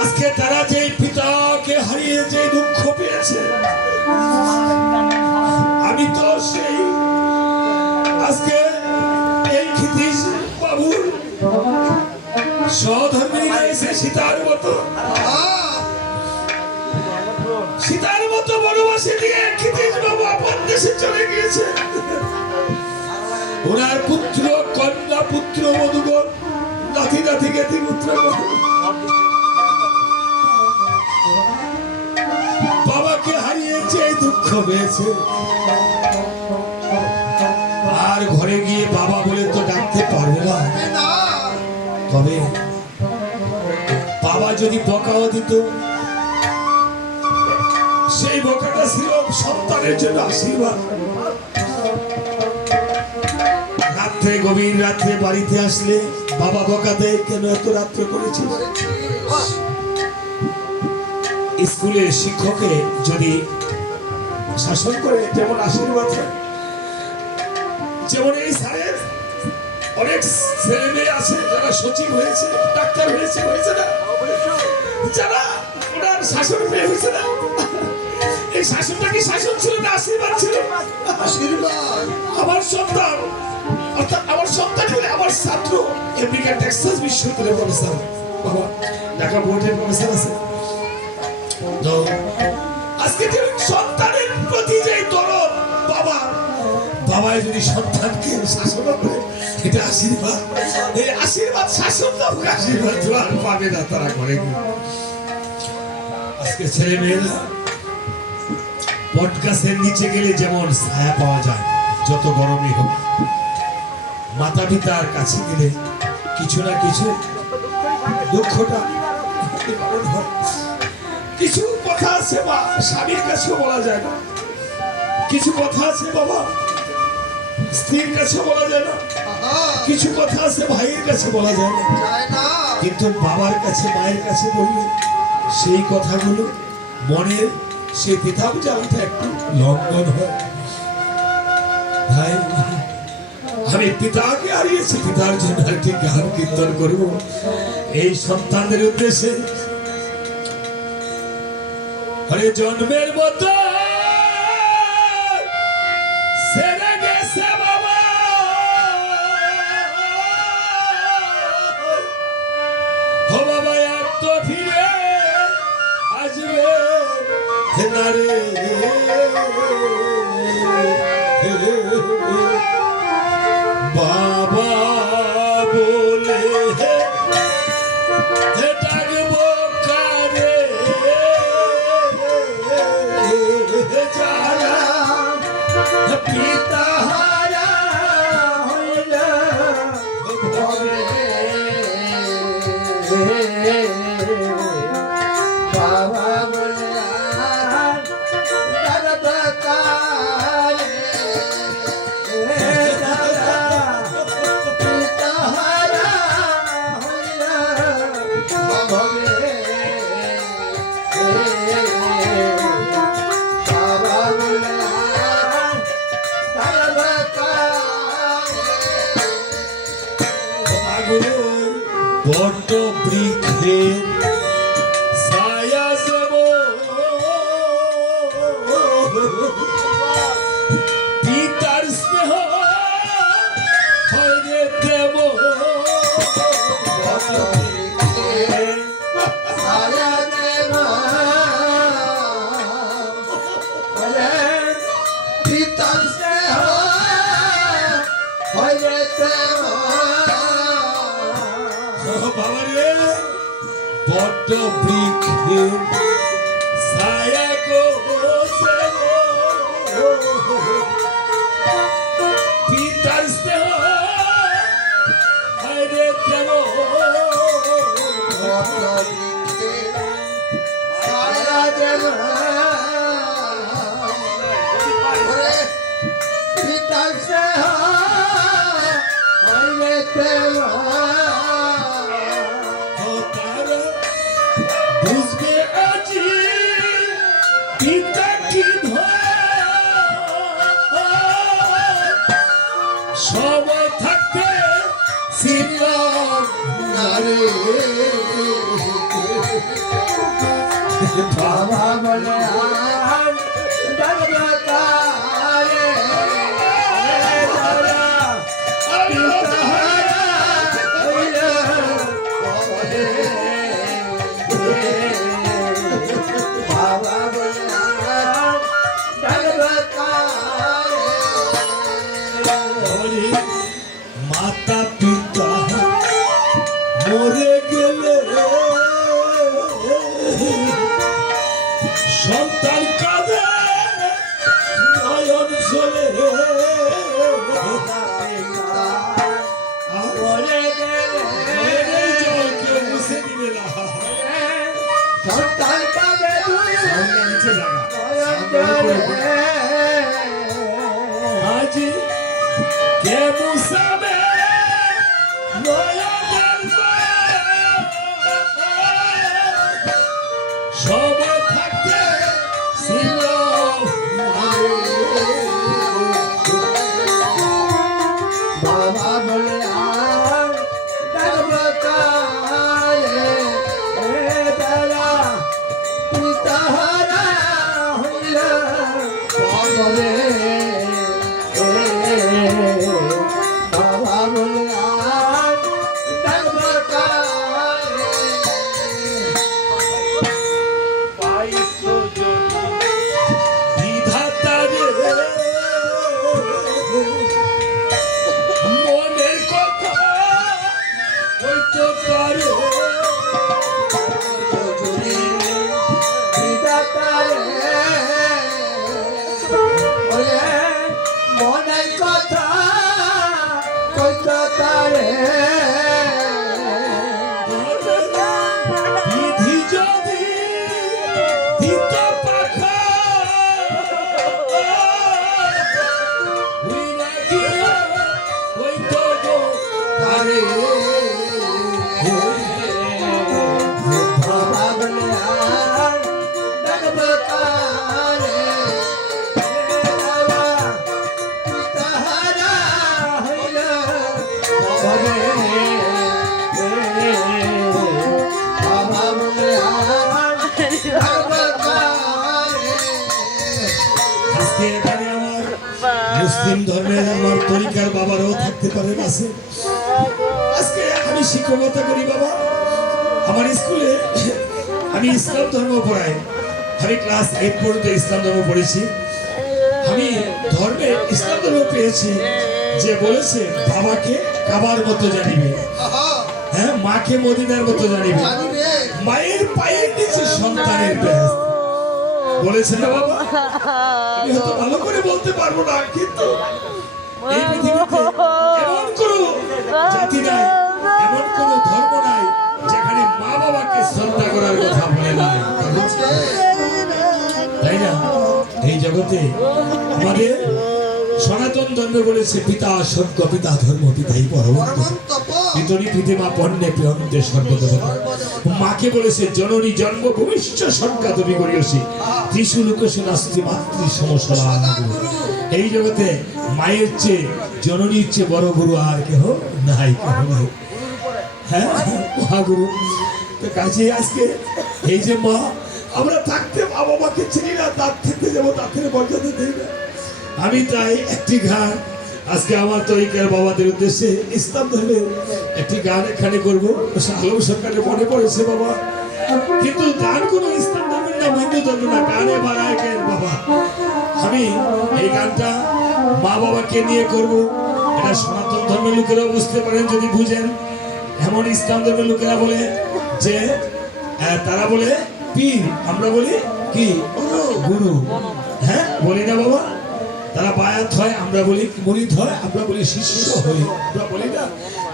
আজকে তারা যে পিতাকে হারিয়ে যে দুঃখ পেয়েছে, আমি তো সেই আজকে এই ক্ষিতীশ বাবুর সহধর্মী এসে সীতার মতো বনবাসে দিয়ে ক্ষিতীশ বাবু আপন দেশে চলে গিয়েছে। ওনার পুত্র কন্যা, পুত্র মধুগণ, নাতি নাতি জ্ঞাতি পুত্র হয়েছে, আর ঘরে গিয়ে বাবা বলে তো ডাকতে পারবে না। তবে বাবা যদি বকাও দিত, সেই বকাটা ছিল সন্তানের জন্য আশীর্বাদ। রাত্রে, গভীর রাত্রে বাড়িতে আসলে বাবা বকা দেয়, কেন এত রাত্রে করেছিস? স্কুলে শিক্ষকে যদি শাসন করে যেমন আশীর্বাদ হয়, যেমন এই স্যারের অনেক ছেলে মেয়ে আছে যারা সচিব হয়েছে, ডাক্তার হয়েছে, হয়েছে না, যারা ওনার শাসন পেয়ে হয়েছে না। এই শাসনটা কি শাসন ছিল না আশীর্বাদ ছিল? আশীর্বাদ। আমার সন্তান, অর্থাৎ আমার সন্তান বলে আমার ছাত্র আমেরিকার টেক্সাস বিশ্ববিদ্যালয়ের প্রফেসর, বাবা ঢাকা বোর্ডের প্রফেসর আছে। তো আজকে যে সন্তানের প্রতি যে দরদ বাবা, বাবাই যদি সন্তানকে শাসন করে, এটা আশীর্বাদ। এই আশীর্বাদ শাসন না, আশীর্বাদ তো আর পাবে না তারা করে। আজকে ছেলে মেয়েরা বটগাছের নিচে গেলে যেমন ছায়া পাওয়া যায় যত গরমই হোক, মাতা পিতার কাছে গেলে কিছু না কিছু দুঃখটা নিবারণ হয়। কিছু কথা আছে মা স্বামীর কাছেও বলা যায় না, কিছু কথা আছে বাবা স্ত্রীর কাছে বলা যায় না, কিছু কথা আছে ভাইয়ের কাছে বলা যায় না, কিন্তু বাবার কাছে মায়ের কাছে বললে সেই কথাগুলো মনের সেই পিতাব জালটা একটু লঙ্ঘন হয়। ভাই, আমি পিতাকে হারিয়েছি, পিতার জন্য একটি গান কীর্তন করব এই সন্তানদের উদ্দেশ্যে। আরে জন্মের মতো সেরে গেছে বাবা, ও বাবা আর তো ফিরে আসবে না রে। বাবা বলে ডাকবো কারে, যারা পিতা হারা হইল বাবা বলে দাদা কারে, দাদা পিতা হারা হইল ভবে। বাবা বলে দাদা কারে, বড্ড বৃক্ষের ছায়া দেব, পিতার স্নেহ হয়ে দেব, ছায়া দেব পিতার স্নেহ হইলে প্রেম। বাবারে বড্ড বৃক্ষের ছায়া গো দেব, পিতার স্নেহ হয়ে দেব, ছায়া দেব পিতার স্নেহ হইলে প্রেম। তারা বুঝবে আজি পিতা কি সময় থাকতে ছিলাম নারে। বাবা বলে আর দাদা কারে, দাদা পিতা হারা হইল ভবে। বাবা বলে আর দাদা কারে, মাতা পিতা মরে গেলে সন্তান কাঁদে সন্তান পাবে দুই সাউন্ডটা নিচে লাগা। নয়নজলে। আজি কে মুসাবে নয়নের সময় থাকতে ছিল বাবা বলে আর ডাকবো কালে, এ বেলা পিতাহারা হইল পাগলে। বাবা বলে আর ডাকবো কালে, বিধাতারে মনের কথা ওই তো তারে যদি বিধাতারে বলে মনের কথা কইতো তারে। বিধি যদি দিত পাখা উইরা গিয়া ওই তো গো আরে বাবা বলে আর ডাকবো কারে, বাবা পিতাহারা হইল পাগলে। বাবা বলে আর ডাকবো কারে। আজকে এখানে আমার মুসলিম ধর্মের আমার তরিকার বাবারাও থাকতে পারে আছে। আজকে আমি শিক্ষকতা করি বাবা, আমার স্কুলে আমি ইসলাম ধর্ম পড়াই। আমি ক্লাস 8 পর্যন্ত ইসলাম ধর্ম পড়েছি। আমি ধর্মে ইসলাম ধর্ম পেয়েছি যে বলেছে বাবাকে কাবার মতো জানিবে, হ্যাঁ মাকে মদিনার মতো জানিবে, মায়ের পায়ের নিচে সন্তানের বেহেশত বলেছে না বাবা। আমি হয়তো ভালো করে বলতে পারবো না, কিন্তু এই পৃথিবীতে এমন কোনো জাতি নাই, এমন কোনো ধর্ম নাই যেখানে মা বাবাকে শ্রদ্ধা করার কথা বলে নাই, তাই না? এই জগতে আমাদের সনাতন ধর্ম বলেছে পিতা স্বর্গ পিতা ধর্ম পিতাই পরমন্ত পিতরি পিতেমা পণ্যে প্রিয়ন্তে সর্বদেবতা। মাকে বলেছে জননী জন্মভূমিষ্ঠ সর্গাদবি করিয়সি ত্রিশু লোকসে নাস্তি মাতৃ সমসলা। এই জগতে মায়ের চেয়ে জননীর চেয়ে বড় গুরু আর কেহ নাই, কেহ নাই, হ্যাঁ মহাগুরু। তো কাজে আজকে এই যে মা, আমরা থাকতে মা বাবাকে চিনি না, তার থেকে যাবো তার থেকে মর্যাদা দিই না। আমি তাই একটি গান আজকে আমার তরিকার বাবাদের উদ্দেশ্যে ইসলাম ধর্মের একটি গান এখানে করবো। আলম সরকারের মনে পড়েছে বাবা, কিন্তু গান কোনো ইসলাম ধর্মের না, হিন্দু ধর্ম না, গানে বাড়ায় কেন বাবা। আমি এই গানটা মা বাবাকে নিয়ে করব। এটা সনাতন ধর্মের লোকেরাও বুঝতে পারেন যদি বুঝেন। এমন ইসলাম ধর্মের লোকেরা বলে যে তারা বলে পীর, আমরা বলি কি গুরু, হ্যাঁ বলি না বাবা। তারা বায়াত হয়, আমরা বলি মুরিদ হয়, আমরা বলি শিষ্য হই, আমরা বলি না।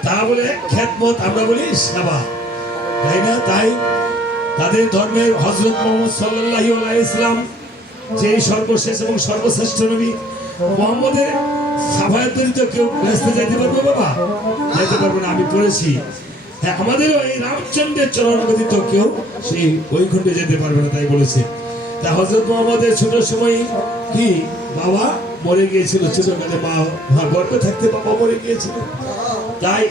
তারা বলে খেদমত, আমরা বলি সেবা, তাই না? তাই তাদের ধর্মের হযরত মুহাম্মদ সাল্লাল্লাহু আলাইহি ওয়াসাল্লাম যে সর্বশেষ এবং সর্বশ্রেষ্ঠ নবী, মুহাম্মদের সাফায়াতের তো কেউ ব্যস্ত যেতে পারবে বাবা? যেতে পারবে না। আমি পড়েছি, হ্যাঁ আমাদেরও এই রামচন্দ্রের চরণ ব্যতীত কেউ সেই বৈকুণ্ঠে যেতে পারবে না, তাই বলেছে। তা হযরত মুহাম্মদের ছোট সময় কি বাবা মরে গিয়েছিল, ছোটবেলায় মা গর্ভে থাকতে বাবা মরে গিয়েছিল। তাই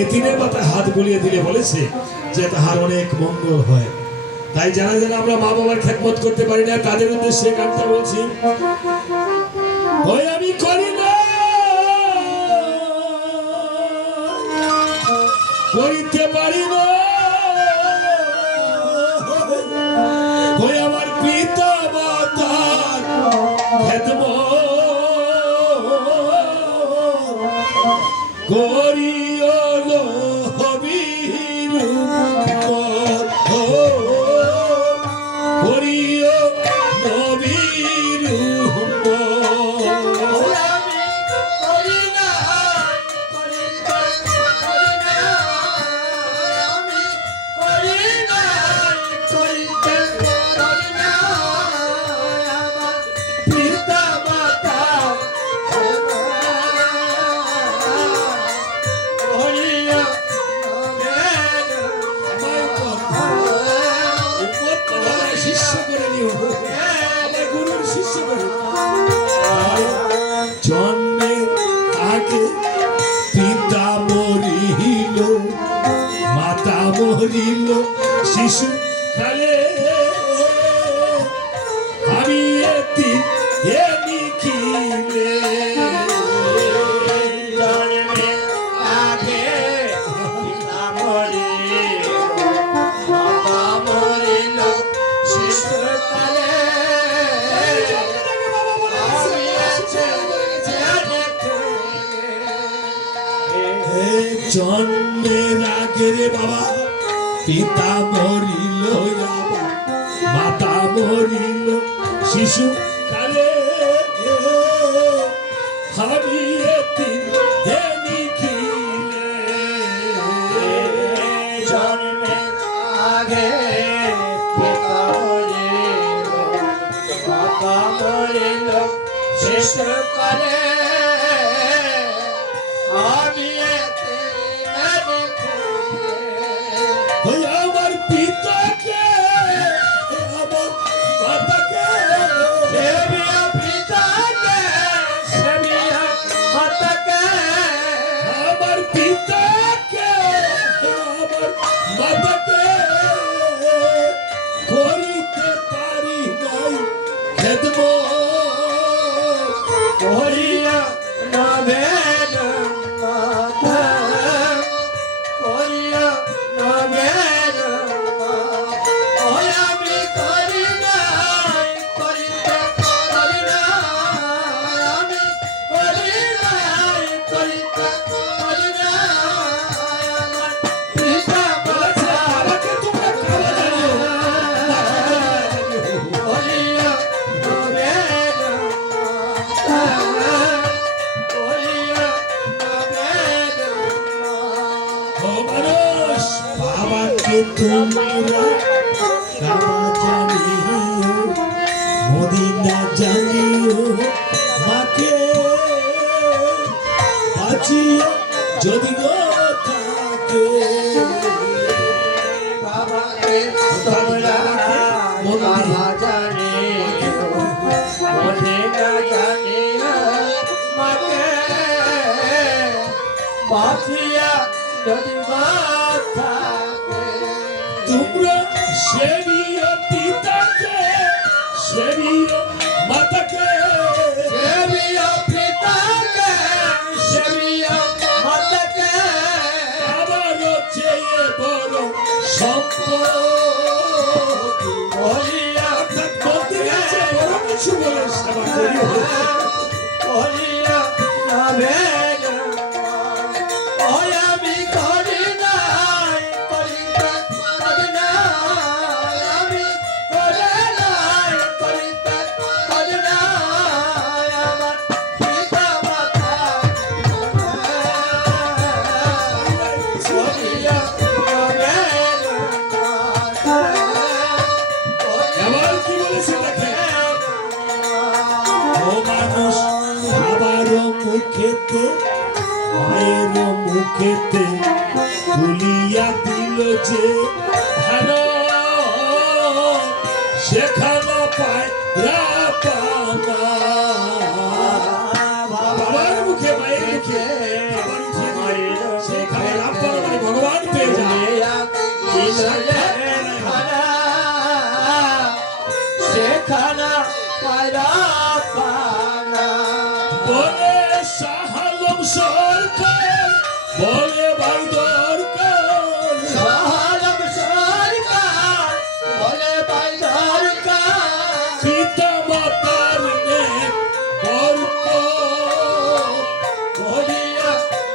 এতিমের মাথায় হাত বুলিয়ে দিলে বলেছে যে তাহার অনেক মঙ্গল হয়। তাই যারা যারা আমরা মা বাবার খেদমত করতে পারি না তাদের উদ্দেশ্যে গানটা বলছি। ওই আমি করি না করিতে পারি না, ওই আমার পিতা মাতার খেদমত করিও নবীর উম্মত, করিও নবীর উম্মত। জানিও আমার গুরুর শিষ্য বলে। জন্মের আগে পিতা মরিল, মাতা মরিল শিশু কালে, আমি এতিম এ নিখিলে। জন্মের আগে পিতা মরিল, মাতা মরিল শিশুকালে, আমি জন্মের আগে রে বাবা পিতা মরিল, মাতা মরিল শিশু কালে, আমি এতিম এ নিখিলে। জন্মের আগে পিতা মরিল, মাতা মরিল শিশুকালে, আমি ওই আমার পিতাকে আমার মাতাকে সেবিয়া পিতাকে, সেবিয়া মাতাকে, আমার পিতাকে আমার মাতাকে করিতে পারি নাই খেদমত। করিয়া নবেন মাতা, করিয়া নবেন ওই আমি করি নাই, করিতে পারি না, আমি করি নাই, করিতে পারি না, আমার পিতা বলেছে আমাকে তোমরা খাওয়া জানিও, করিয়া নবেন মাতা, করিয়া নবেন ও মানুষ বাবাকে তোমরা খাওয়া জানিও, মদিনা জানিও, মাকে বাঁচিও যদি গো থাকে। বাবাকে তোমরা বাবা জানিও, মদিনা জানিও, মাকে বাঁচিয়া যদি থাকে। তোমরা সেবিও পিতাকে, সেবিও মাতাকে, সেবিয়া পিতাকে, সেবিয়া মাতাকে, আমারও চেয়ে বড় সম্পদ। করিয়া অর্থাৎ মন্দিরের চেয়ে বড় কিছু বলে সেবা করিও। করিয়া নবেন ওই আমি করি নাই, করিতে পারি না, আমি করে নাই, করিতে পারি না, আমার পিতা মাতা করিয়া নবেন এবার কি বলেছে দেখেন, ও মানুষ বাবারও মুখেতে মায়েরও মুখেতে তুলিয়া দিল যে ধ্যান, সেখানে পায় পানা। বাবার মুখে মায়ের মুখে খাবার উঠিয়ে দিলে সেই খাবার লাভ করা মানে ভগবান পেয়ে যায়। সেখানা পায়রা পানা বলে শাহালম সরকার, বলে ভাই দরকার, সাহায্য সরকার, বলে ভাই দরকার, পিতা মাতার নেক বরকত। করিয়া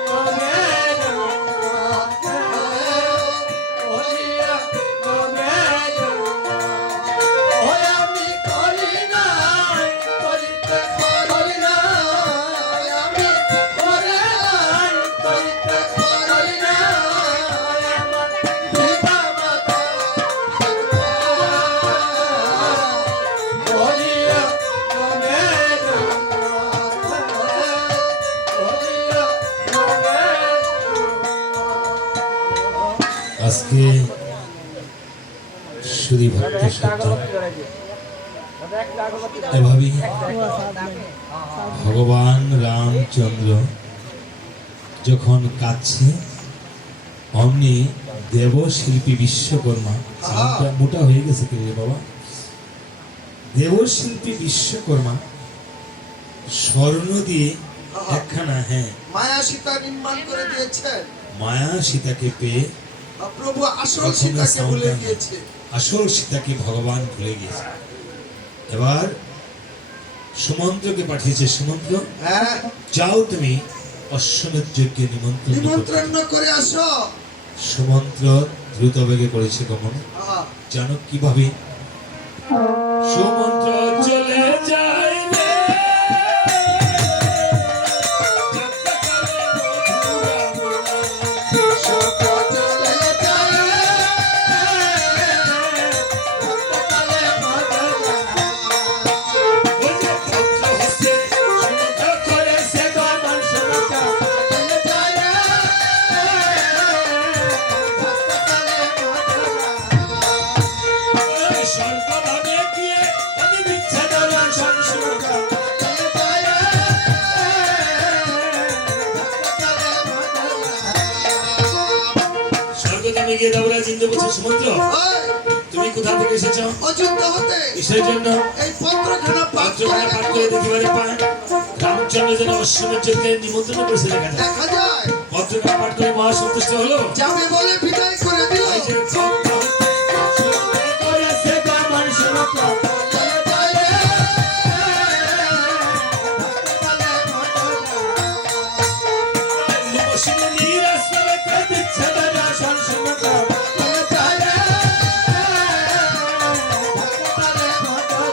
নবেন মাতা, করিয়া নবেন ওই আমি করি নাই, করিতে পারি না, আমি করে নাই, করিতে পারি না, আমার পিতা মাতা করিয়া নবেন করিয়া নবেন। আজকে শুধু ভক্ত শ্রদ্ধা এভাবেই ভগবান রামচন্দ্র যখন কাঁদছে অমনি দেবশিল্পী বিশ্বকর্মা, সাউন্ডটা মোটা হয়ে গেছে কি রে বাবা, দেবশিল্পী বিশ্বকর্মা স্বর্ণ দিয়ে একখানা, হ্যাঁ, মায়া সীতা নির্মাণ করে দিয়েছেন। মায়া সীতাকে পেয়ে প্রভু আসল সীতাকে ভুলে গিয়েছে। আসল সীতাকে ভগবান ভুলে গিয়েছে। এবার সুমন্ত্রকে পাঠিয়েছে, সুমন্ত্র হ্যাঁ, যাও তুমি অশ্বমেধ যজ্ঞে নিমন্ত্রণ করতে। নিমন্ত্রণ করে আসো। সুমন্ত্র দ্রুত বেগে করেছে গমন। হ্যাঁ, জানো কিভাবে? সুমন্ত্র চলে যায় রে, যাত্রাকালে মথুরা বনে। শোক চলে যায়, অন্তকালে মধুরা। ওই যে পত্র হস্তে সুমন্ত্র করেছে গমন, সুমন্ত্র চলে যায়, অন্তকালে মধুরা। ওই স্বর্গধামে গিয়ে আমি বিচ্ছেদ হলাম সংসুমন্ত্র। চলে যায়, অন্তকালে মধুরা। স্বর্গধামে গিয়ে দেবরাজ ইন্দ্র বলছে, সুমন্ত্র ওই, তুমি কোথা থেকে এসেছো? অযোধ্যা হতে কিসের জন্য? এই পত্রখানা পাঠ পত্রখানা পাঠ করে দেখিবারে পায় রামচন্দ্র যেন অশ্বমেধ যজ্ঞে নিমন্ত্রণ করেছে দেখা যায়। দেখা যায়। পত্রখানা পাঠ করে মহাসন্তুষ্ট হলো। যাবে বলে বিদায় করে দিল। এই যে পত্র সুমন্ত্র করেছে গমন, সুমন্ত্র চলে যায়, অন্তকালে মধুরা। নমস্কার নিরাশ্রমে বিচ্ছেদ হলো সংসুমন্ত্র। চলে যায়, অন্তকালে মধুরা।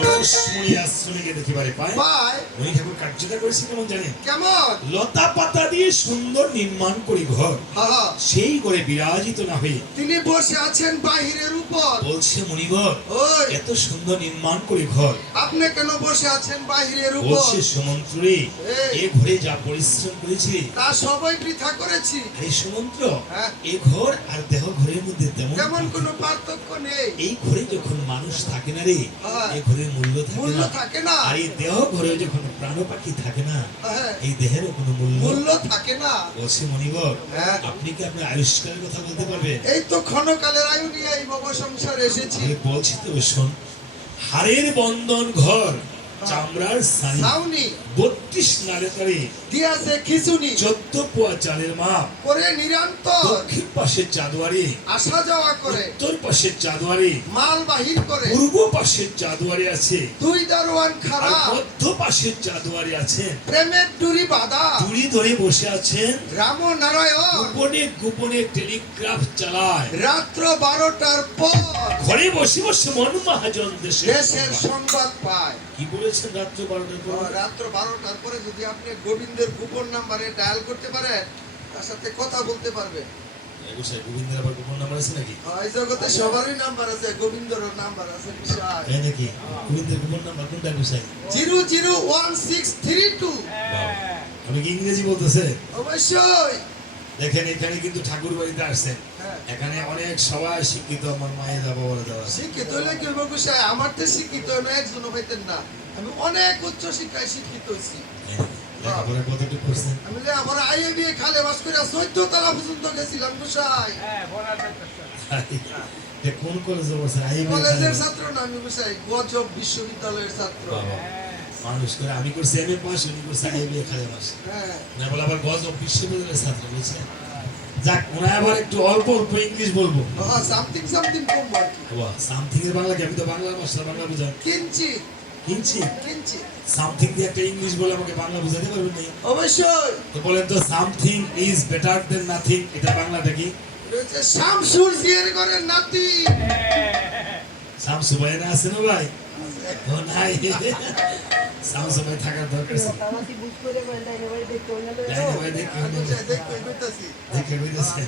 নমস্কার আশ্রমে দেখিবারে পায় পায় ওই ঠাকুর কার্যটা করেছে কেমন জানেন? কেমন? লতা পাতা দিয়ে সুন্দর নির্মাণ করি ঘর, হ্যাঁ, সেই করে বিরাজিত না হয়ে তিনি বসে আছেন বাহিরের উপর। বলছে মুনিবর ওই, এত সুন্দর নির্মাণ করি ঘর, আপনি কেন বসে আছেন বাহিরের উপর? বলছে সুমন্ত্রী এ ঘরে যা পরিশ্রম করেছি তা সবাই বৃথা করেছি। আরে সুমন্ত্র হ্যাঁ। এ ঘর আর দেহ ঘরের মধ্যে তেমন তেমন পার্থক্য। কোনো পার্থক্য নেই। এই ঘরে যখন মানুষ থাকে না রে, হ্যাঁ। এই ঘরের মূল্য থাকে মূল্য না। থাকে না। আর এই দেহ ঘরে যখন প্রাণ পাখি থাকে না, হ্যাঁ, এই দেহেরও কোনো মূল্য। মূল্য থাকে না। বলছে মনিবর হ্যাঁ। আপনি কি আপনার আয়ুষ্কালের কথা বলতে পারবেন? এই তো ক্ষণকালের আয়ু নিয়ে এই ভব সংসারে এসেছি। আমি বলছি তো শোন, হাড়ের বন্ধন ঘর, চামড়ার সানি, ছাউনি 32 নাড়েতারে, দিয়াছে খিচুনি 14 পোয়া চালের মাপ, করে নিরন্তর দক্ষিণ পাশের চাঁদোয়ারে, আসা যাওয়া করে উত্তর পাশের চাঁদোয়ারে, মাল বাহির করে পূর্ব পাশের চাঁদোয়ারে আছে, দুই দারোয়ান আর খাড়া মধ্য পাশের চাঁদোয়ারে আছেন। প্রেমের ডুরি বাঁধা চুরি ধরে বসে আছেন, রাম নারায়ণ গোপনে গোপনে টেলিগ্রাফ চালায়। রাত্র 12টার পর ঘরে বসে বসে মন মহাজন দেশে দেশের সংবাদ পায়। কি বলেছেন রাত্র 12টার পর? রাত্র 12টার পরে যদি আপনি গোবিন্দের গোপন নাম্বারে ডায়াল করতে পারেন, তার সাথে কথা বলতে পারবেন। গোবিন্দের আবার গোপন নাম্বার আছে নাকি? এই জগতে সবারই নাম্বার আছে, গোবিন্দেরও নাম্বার আছে বিশাল। তাই নাকি? গোবিন্দের গোপন নাম্বার কোনটা গুছাই? 001632। আমি কি ইংরেজি বলতেছে? অবশ্যই। দেখেন এখানে কিন্তু ঠাকুর বাড়িতে আসছেন, হ্যাঁ। এখানে অনেক সবাই শিক্ষিত, আমার মায়ের বাবা যাওয়া আছে। শিক্ষিত হলে কি হবে গোসাই? আমার তো শিক্ষিত না একজনও হইতেন না। আমি অনেক উচ্চ শিক্ষায় শিক্ষিত হয়েছি। লেখাপড়া কতটুকু করছেন? আমি আমার আইএ বিএ খালে বাস করে 14 তলা পর্যন্ত গেছিলাম গোসাই। এ কোন কলেজে পড়ছেন? কলেজের ছাত্র না আমি গোসাই, গজব বিশ্ববিদ্যালয়ের ছাত্র। বাবা, মানুষ করে আমি করছি এমএ পাস, উনি করছে আইবিএ খালে পাস। হ্যাঁ, না বলে আবার গজব বিশ্ববিদ্যালয়ের ছাত্র বলছেন। যাক, ওনায় আবার একটু অল্প অল্প ইংলিশ বলবো। সামথিং সামথিং কম আর কি। বাবা, সামথিং এর বাংলা কি? আমি তো বাংলার মাস্টার, বাংলা বুঝাই। কিঞ্চি কিনছি কিঞ্চি সামথিং দিয়ে একটা ইংলিশ বলে আমাকে বাংলা বুঝাতে পারবেন না? অবশ্যই। তো বলেন তো, something is better then nothing, এটা বাংলাটা কি? রয়েছে শামসুর জিয়ার ঘরের নাতি। শামসু ভাই না আছে না ভাই? ও নাই, শামসু ভাই থাকার দরকার ছিল। ডাইনে ভাই দেখে দেখে বুঝেছে।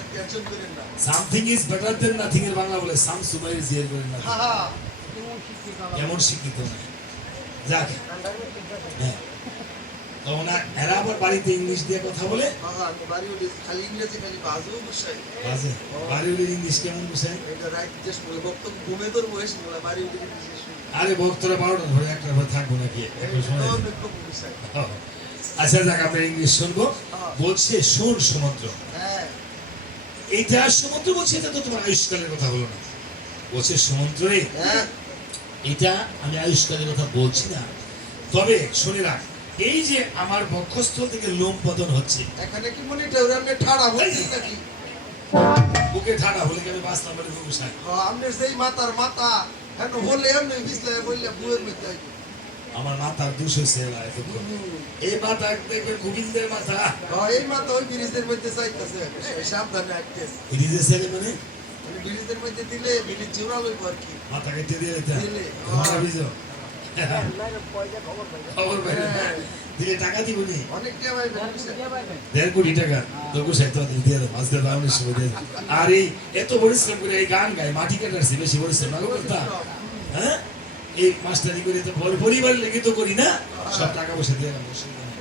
Something is better then nothing এর বাংলা বলে শামসু ভাই জিয়ার করে না। কেমন শিক্ষিত? যাক, হ্যাঁ। তো এরা আবার বাড়িতে ইংলিশ দিয়ে কথা বলে। আমি বাড়ি উঠে খালি ইংরেজি খালি বাজু বসাই বাজে বাড়ি উঠে ইংলিশ কেমন বুঝায়? এটা রাইট দেশ বলে বক্তব্য ঘুমে তোর বয়স বলে বাড়ি উঠে ইংলিশ আরে ভক্তরা 12টা ধরে একটা ধরে থাকবো নাকি একটু শোনা যায়। আচ্ছা যাক আমরা ইংলিশ শুনবো। বলছে শোন সমুদ্র, হ্যাঁ এইটা সমুদ্র বলছে, এটা তো তোমার আয়ুষ্কালের কথা হলো না। বলছে সমুদ্র রে, হ্যাঁ এটা আমি আয়ুষ্কালের কথা বলছি না, তবে শুনে রাখ, এই যে আমার বক্ষস্থল থেকে লোম পতন হচ্ছে, এখানে কি মনে টেউরে আপনি ঠাড়া বলছেন নাকি? বুকে ঠাডা হলে কি আমি বাঁচলাম বলে বুকে সাই? আপনি সেই মাতার মাথা এখন হলে এমনি বিছলে বললে বুয়ের মধ্যে আইবো। আমার মাথার দোষ হয়েছে এতক্ষণ। এই মাথা দেখবেন গোবিন্দের মাথা, এই মাথা ওই ব্রিজের মধ্যে চাইতেছে সাবধানে আইতেছে ব্রিজে ছেলে মানে ব্রিজের মধ্যে দিলে ব্রিজ জোড়া লইব আর কি মাথা কেটে দিয়ে দিতে দিলে, ঘোড়া বিজো খবর পাইলে না? দিলে টাকা দিব নি অনেক টাকা পাইবেন বুঝছেন? 1.5 কোটি টাকা তো কুসাই তো দিয়ে দেবো আজকে রাউন্ডের সময় দিয়ে দেবো। আর এই এত পরিশ্রম করে এই গান গায়, মাটি কাটাচ্ছি, বেশি পরিশ্রম না করতা? হ্যাঁ, এই মাস্টারি করে তো পরিবার লেগে তো করি না, সব টাকা পয়সা দিয়ে এলাম,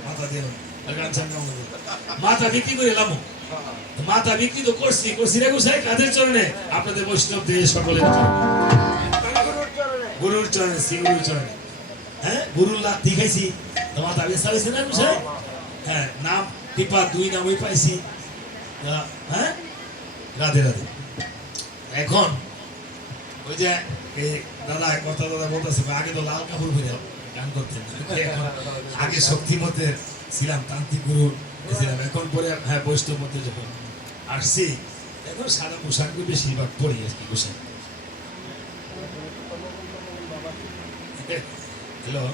মাথা দিয়ে এলাম, আর গান চান গাও, মাথা বিক্রি করে এলাম। মাথা বিক্রি তো করছি রে গুসাই, কাদের চরণে? আপনাদের বৈষ্ণব দেশ সকলের চরণে, গুরুর চরণে, শ্রী গুরুর চরণে। হ্যাঁ, গুরুর লাথি খাইছি, তো মাথা বেসা হয়েছে না গুসাই? হ্যাঁ, নাম টিপা 2 নামই পাইছি। হ্যাঁ, রাধে রাধে। এখন ওই যে দাদা কথা দাদা বলতেছে, আগে তো লাল কাপড় পরে গান করতেন, এখন আগে শক্তিমতে ছিলাম, তান্ত্রিক গুরু ছিলাম, এখন পরে হ্যাঁ বৈষ্ণব মতে যখন আসছি, এখন সাদা পোশাক বেশিরভাগ পরি আর কি। পোশাক হ্যালো,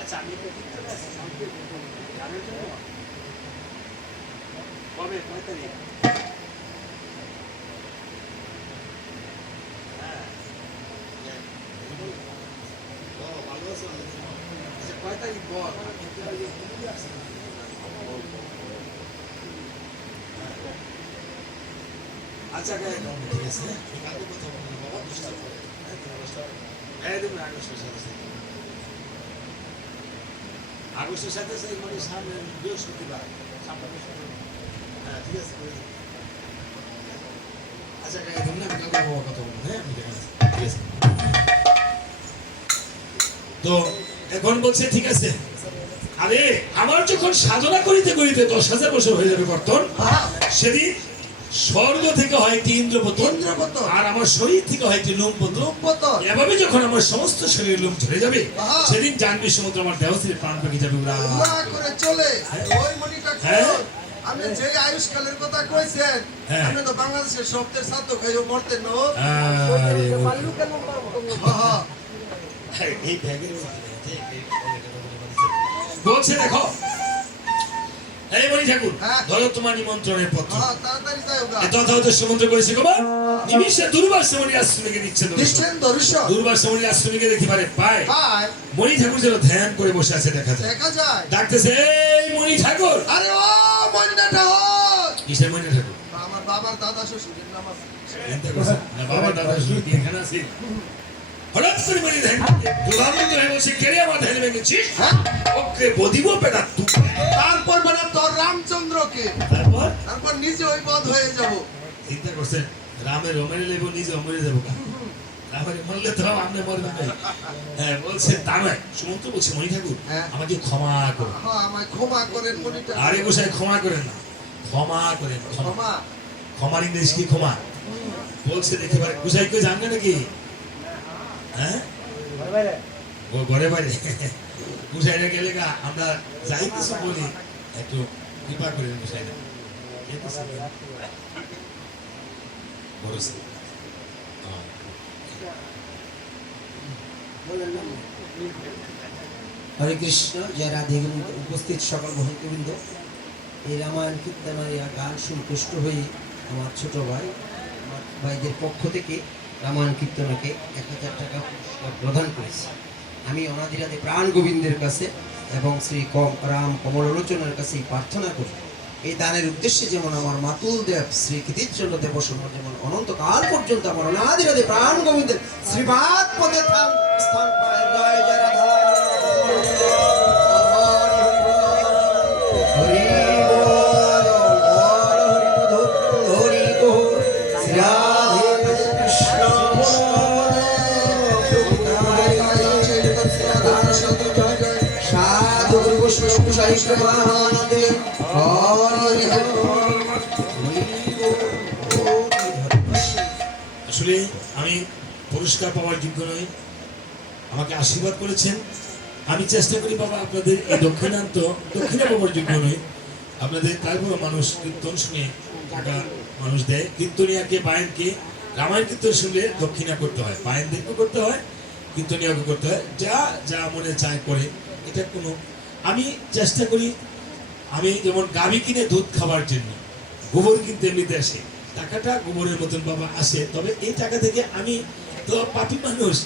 আচ্ছা আমি কবে কয় তারিখ? হ্যাঁ, ভালো আছো? আচ্ছা কয় তারিখ বল? আচ্ছা ঠিক আছে, কালকে কথা বলবো বাবা, দুষ্টা করে একদম আগস্টের সাথে সেই মানে সামনে বৃহস্পতিবার, হ্যাঁ ঠিক আছে। আচ্ছা একদম না, কালকে বাবা কথা বলবো। হ্যাঁ ঠিক আছে। তো এখন বলছে ঠিক আছে, আরে আমার যখন সাধনা করিতে করিতে 10,000 বছর হয়ে যাবে কর্তন, সেদিন স্বর্গ থেকে হয় একটি ইন্দ্রপতন, আর আমার শরীর থেকে হয় একটি লোমপতন। এভাবে যখন আমার সমস্ত শরীরের লোম ঝরে যাবে, সেদিন জানবি সমুদ্র আমার দেহ থেকে প্রাণ পাখি যাবে উড়া করে চলে। ওই মনিটা আপনি যে আয়ুষ্কালের কথা কইছেন, আপনি তো বাংলাদেশের শব্দের ছাত্র খাইও মরতেন না। এই ব্যাগের বলছে দেখো, এই মণি ঠাকুর, ধরো তোমার নিমন্ত্রণের পত্র। তাড়াতাড়ি যাও গা। যথাযথ সমুদ্র করেছে কুমার, নিমিষে দুর্বাসা মণি আশ্রমীকে দিচ্ছেন দর্শন। দুর্বাসা মণি আশ্রমীকে দেখতে পারে পায়, মণি ঠাকুর যেন ধ্যান করে বসে আছে দেখা যায়। ডাকতেছে, এই মণি ঠাকুর। আরে ও মণিটা ঠাকুর। কিসের মণি ঠাকুর? আমার বাবার দাদা শ্বশুরের নাম আছে। বাবার দাদা শ্বশুর কি এখানে আছে? হঠাৎ করে মণি ধ্যান দুর্ভাগ্য হয়ে বলছে, কে রে আমার ধ্যান ভেঙেছিস? ওকে বদিব পেটা তুই। তারপর বেটা তোর রামচন্দ্রকে, তারপর নিজে ওই পদ হয়ে যাব। চিন্তা করছেন, রামের রমের লেবো, নিজে মরে যাবো। রামের মরলে তো আপনি মরবেন ভাই। হ্যাঁ বলছে তা নয়, সুমন্ত বলছে মণি ঠাকুর আমাকে ক্ষমা করুন। আমায় ক্ষমা করেন মণিটা। আরে গোসাই ক্ষমা করেন না, ক্ষমা করেন। ক্ষমা, ক্ষমার ইংলিশ কি ক্ষমা? বলছে দেখতে পারে গোসাই কেউ জানবে নাকি? হ্যাঁ ও ঘরে বাইরে গোসাইরা গেলে গা আমরা যাই কিছু বলি একটু কৃপা করেন গোসাইরা। হরে কৃষ্ণ, জয় রাধে। উপস্থিত সকল ভক্তবৃন্দ, এই রামায়ণ কীর্তনের গান শুনে তুষ্ট হয়ে আমার ছোট ভাই, আমার ভাইদের পক্ষ থেকে রামায়ণ কীর্তনকে 1000 টাকা পুরস্কার প্রদান করেছি। আমি অনাদিরাদে প্রাণ গোবিন্দের কাছে এবং শ্রী রাম কমলোচনের কাছে প্রার্থনা করি এই দানের উদ্দেশ্যে যেমন আমার মাতুল দেব শ্রী কীর্তিচন্দ্র দেবশর্মা যেমন অনন্তকাল পর্যন্ত আমার অনাদিরাদি প্রাণ গোবিন্দের শ্রীপাদ পদে স্থান পায়। জয় জয় রাধা হরি বল, হরি বল, শ্রী রাধে কৃষ্ণ সাধু গুরু বৈষ্ণব সাহিত্য মহাদেব হরি আসলে আমি পুরস্কার পাওয়ার যোগ্য নই, আমাকে আশীর্বাদ করেছেন। আমি চেষ্টা করি বাবা আপনাদের এই দক্ষিণা পাওয়ার যোগ্য নই, আপনাদের তারপর মানুষ কীর্তন শুনে টাকা মানুষ দেয়। কীর্তনিয়াকে বায়নকে রামায়ণ কীর্তন শুনলে দক্ষিণা করতে হয়, বায়নদেরকে করতে হয়, কীর্তনিয়াকে করতে হয়, যা যা মনে চায় করে। এটা কোনো আমি চেষ্টা করি, আমি যেমন গাভী কিনে দুধ খাওয়ার জন্য গোবর কিনতে এমনিতে আসে, টাকাটা গোবরের মতন বাবা আসে, তবে এই টাকা থেকে আমি তো পাপী মানুষ,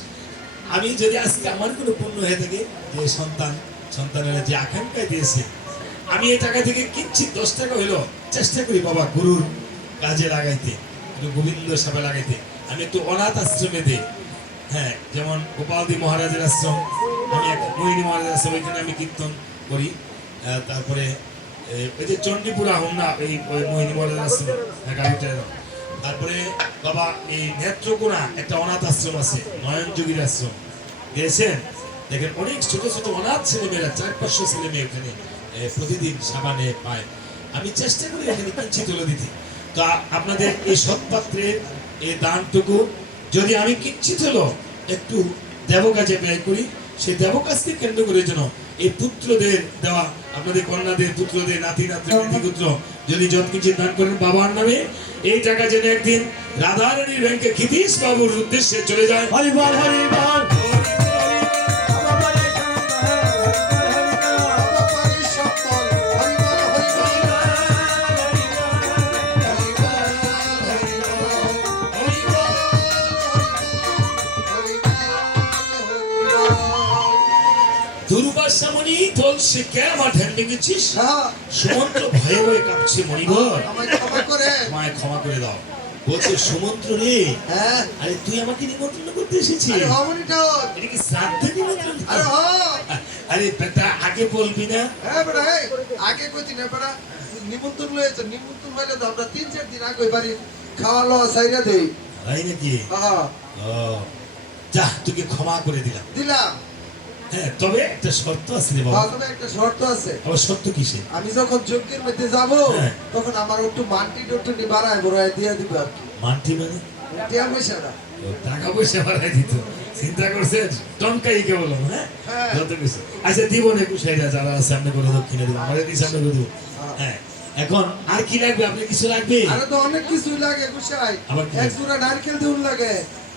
আমি যদি আজকে আমার কোনো পুণ্য হয়ে থাকে যে সন্তানেরা যে আকাঙ্ক্ষায় দিয়েছে, আমি এই টাকা থেকে কিনছি 10 টাকা হইলো চেষ্টা করি বাবা গুরুর কাজে লাগাইতে, একটু গোবিন্দ সেবা লাগাইতে। আমি একটু অনাথ আশ্রমে দিই, হ্যাঁ, যেমন গোপালদি মহারাজের আশ্রম, আমি এক মোহিনী মহারাজের আশ্রম, ওইখানে আমি কীর্তন করি। তারপরে ওই যে চণ্ডীপুরা হোমনা এই মোহিনী মহারাজের আশ্রম, গাড়িটা। তারপরে বাবা এই নেত্রকোনা একটা অনাথ আশ্রম আছে, নয়ন যোগীর আশ্রম, গিয়েছেন দেখেন, অনেক ছোট ছোট অনাথ ছেলেমেয়েরা 400-500 ছেলে মেয়ে ওখানে প্রতিদিন সাবানে পায়। আমি চেষ্টা করি এখানে কিঞ্চিত তুলে দিতে। তো আপনাদের এই সৎপাত্রের এই দানটুকু যদি আমি কিঞ্চিত হলো একটু দেবকাজে ব্যয় করি, সেই দেবকাজকে কেন্দ্র করে যেন এই পুত্রদের দেওয়া, আপনাদের কন্যাদের, পুত্রদের, নাতি নাতি পুত্র যদি যত কিছু দান করেন বাবার নামে, এই টাকা যেন একদিন রাধারানীর ব্যাংকে ক্ষিতীশ বাবুর উদ্দেশ্যে চলে যায়। হরি বল, হরি বল। দুর্বাসামণি বলছে, কে আমার ধ্যান ভেঙেছিস? সুমন্ত্র ভয়ে ভয়ে কাঁপছে, মণিবর আমায় ক্ষমা করে দাও। বলছে, সুমন্ত্র রে, আরে তুই আমাকে নিমন্ত্রণ করতে এসেছিস? এটা কি শ্রাদ্ধে নিমন্ত্রণ? আরে বেটা আগে বলবি না? আগে কইছি না বেটা, নিমন্ত্রণ লয়েছে, নিমন্ত্রণ হইলে তো আমরা 3-4 দিন আগে বাড়ি খাওয়া লওয়া সাইরা দেই। তাই নাকি? ও যা, তোকে ক্ষমা করে দিলাম। হ্যাঁ, তবে একটা শর্ত আছে রে বাবা। তবে একটা শর্ত আছে। আবার শর্ত কিসে? আমি যখন যজ্ঞের মধ্যে যাব, তখন আমার একটু মানটি টুনি বাড়ায় বড়ায় দিয়ে দিব আর কি। মানটি মানে? টাকা পয়সা না। টাকা পয়সা বাড়াই দিত, চিন্তা করছেন? টনকাই কে বললাম, হ্যাঁ, যত কিছু। আচ্ছা দিব না, কুশাইরা যারা আছে সামনে করে দক্ষিণে দিব, আমাদের কি সামনে করে দিব। হ্যাঁ, এখন আর কি লাগবে? আপনি কিছু লাগবে? আরে তো অনেক কিছুই লাগে কুশাই। এক জোড়া নারকেল দিউন লাগে,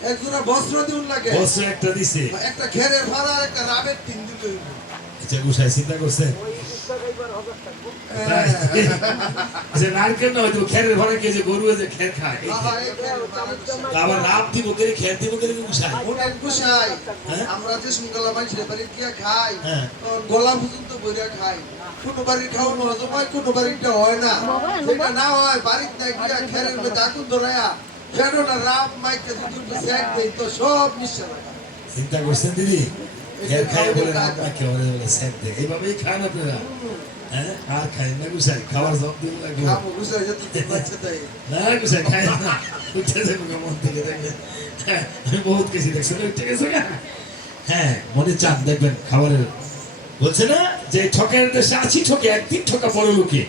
এক জোড়া বস্ত্র দিউন লাগে। বস্ত্র একটা দিছে, একটা ঘেরের ভাড়া, একটা রাবের টিন দিতে হইব। আচ্ছা কুশাই চিন্তা করছেন? আচ্ছা নারকেল না হয়তো খেরের ভাড়া কে যে গরু যে খের খায়, আবার রাব দিব কে, খের দিব কে কুশাই? ওটাই কুশাই। আমরা যে সুঙ্গলা মানুষের বাড়ি গিয়া খাই, গলা পর্যন্ত বইরা খাই। কোনো বাড়ির খাওয়ানো হজম হয়, কোনো বাড়িটা হয় না। যেটা না হয় বাড়িতে না গিয়া খেরের মধ্যে আগুন ধরাইয়া খেরো না রাব মাইকে দুটো সেট দেই, তো সব নিঃশ্বাস। চিন্তা করছেন দিদি? খের খায় বলে রাব মাইকে বলে সেট দেয়, এইভাবেই খান আপনারা? হ্যাঁ, আর খাই না কুশাই, খাওয়ার সব দিন লাগবে। খাবো কুশাই যত বাচ্চা তাই না কুশাই খাই না, উঠে যাবো মন থেকে দেখবেন। হ্যাঁ, আমি বহুত কিছু দেখছি, উঠে গেছে না? হ্যাঁ, মনে চান দেখবেন খাবারের। বলছে না যে ঠকের দেশে আছি, ঠকে একদিন ঠকা বড় লোকে,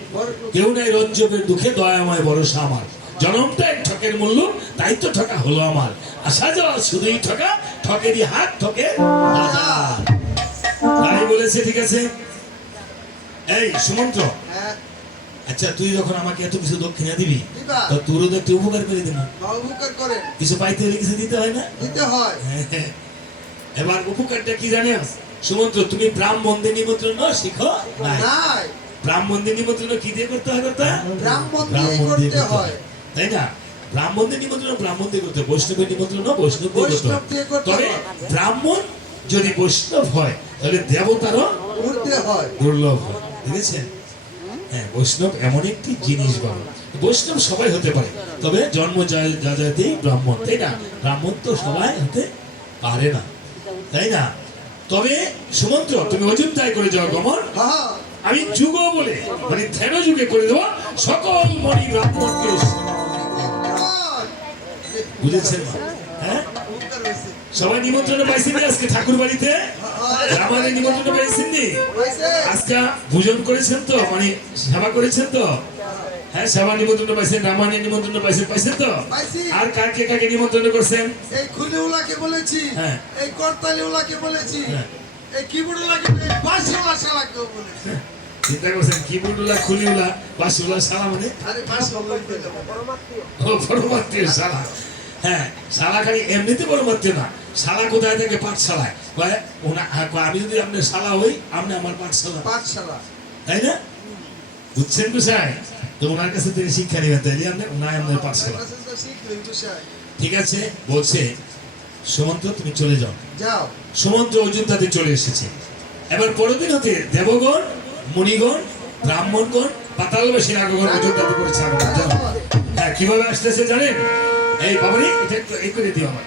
কেউ নাই রঞ্জকের দুঃখে দয়াময় ভরসা আমার। জনমটা এক ঠকের মূল্য, তাই তো ঠকা হলো আমার। আসা যাওয়া শুধুই ঠকা, ঠকেরই হাত ঠকে হাজার। তাই বলেছে, ঠিক আছে। এই সুমন্ত্র, আচ্ছা তুই যখন আমাকে এত কিছু দক্ষিণা দিবি, তো তোরও তো একটু উপকার করে দেবো। উপকার করে কিছু পাইতে হলে কিছু দিতে হয় না? দিতে হয়। এবার উপকারটা কি জানেন সুমন্ত্র? তুমি ব্রাহ্মণদের নিমন্ত্রণ শিখো নাই? ব্রাহ্মণদের নিমন্ত্রণ কি দিয়ে করতে হয়? ব্রাহ্মণ দিয়ে করতে হয়, তাই না? ব্রাহ্মণদের নিমন্ত্রণ ব্রাহ্মণ দিয়ে করতে হয়, বৈষ্ণবের নিমন্ত্রণ বৈষ্ণব দিয়ে করতে হয়। তবে ব্রাহ্মণ যদি বৈষ্ণব হয়, তাহলে দেবতারও উঠতে হয় দুর্লভ হয়। দেখেছেন? হ্যাঁ, বৈষ্ণব এমন একটি জিনিস বলো, বৈষ্ণব সবাই হতে পারে, তবে জন্ম যাজাতেই ব্রাহ্মণ, তাই না? ব্রাহ্মণ তো সবাই হতে পারে না, তাই না? তবে সুমন্ত্র, তুমি অযোধ্যায় করে যাও গমন, হ্যাঁ আমি যুগ বলে মানে ধ্যান যুগে করে দেবো সকল মণি ব্রাহ্মণকে। বুঝেছেন মা? হ্যাঁ, উপকার হয়েছে সবাই নিমন্ত্রণ পাইছেন আজকে ঠাকুর বাড়িতে? আমাদের নিমন্ত্রণ পাইছেন নি? হয়েছে আজকে ভোজন করেছেন তো, মানে সেবা করেছেন তো? হ্যাঁ, সেবা নিমন্ত্রণ পাইছেন, রামায়ণের নিমন্ত্রণ পাইছেন তো? পাইছি আর কাকে কাকে নিমন্ত্রণ করছেন? এই খুলিউলাকে বলেছি হ্যাঁ। এই করতালিউলাকে বলেছি হ্যাঁ। এই কিবোর্ডওয়ালাকে বাঁশিওয়ালা শালাকেও বলেছি চিন্তা করছেন কিবোর্ডুলা, খুলিউলা, বাসুলা, সালা মানে আরে বাঁশিওয়ালা ও পরমাত্মীয় শালা। হ্যাঁ, শালা খালি এমনিতে পরমাত্মীয় না, শালা কোথায় থেকে? পাঠশালায়। কয়, আমি যদি আপনার শালা হই, আপনি আমার পাঠশালা, পাঠশালা তাই না? বুঝছেন বিষয়? তো ওনার কাছে তিনি শিক্ষা নেবেন, তাই ওনার আপনার পাঠশালা। শিখলেই বিষয় ঠিক আছে, বলছে সুমন্ত্র তুমি চলে যাও। যাও সুমন্ত্র অযোধ্যাতে চলে এসেছে। এবার পরের দিন হতে দেবগণ, মুনিগণ, ব্রাহ্মণগণ, পাতালবাসী নাগগণ অযোধ্যাতে করেছে আগমন। হ্যাঁ, কিভাবে আসতেছে জানেন? এই বাবারি, এটা একটু এই করে দিও আমার।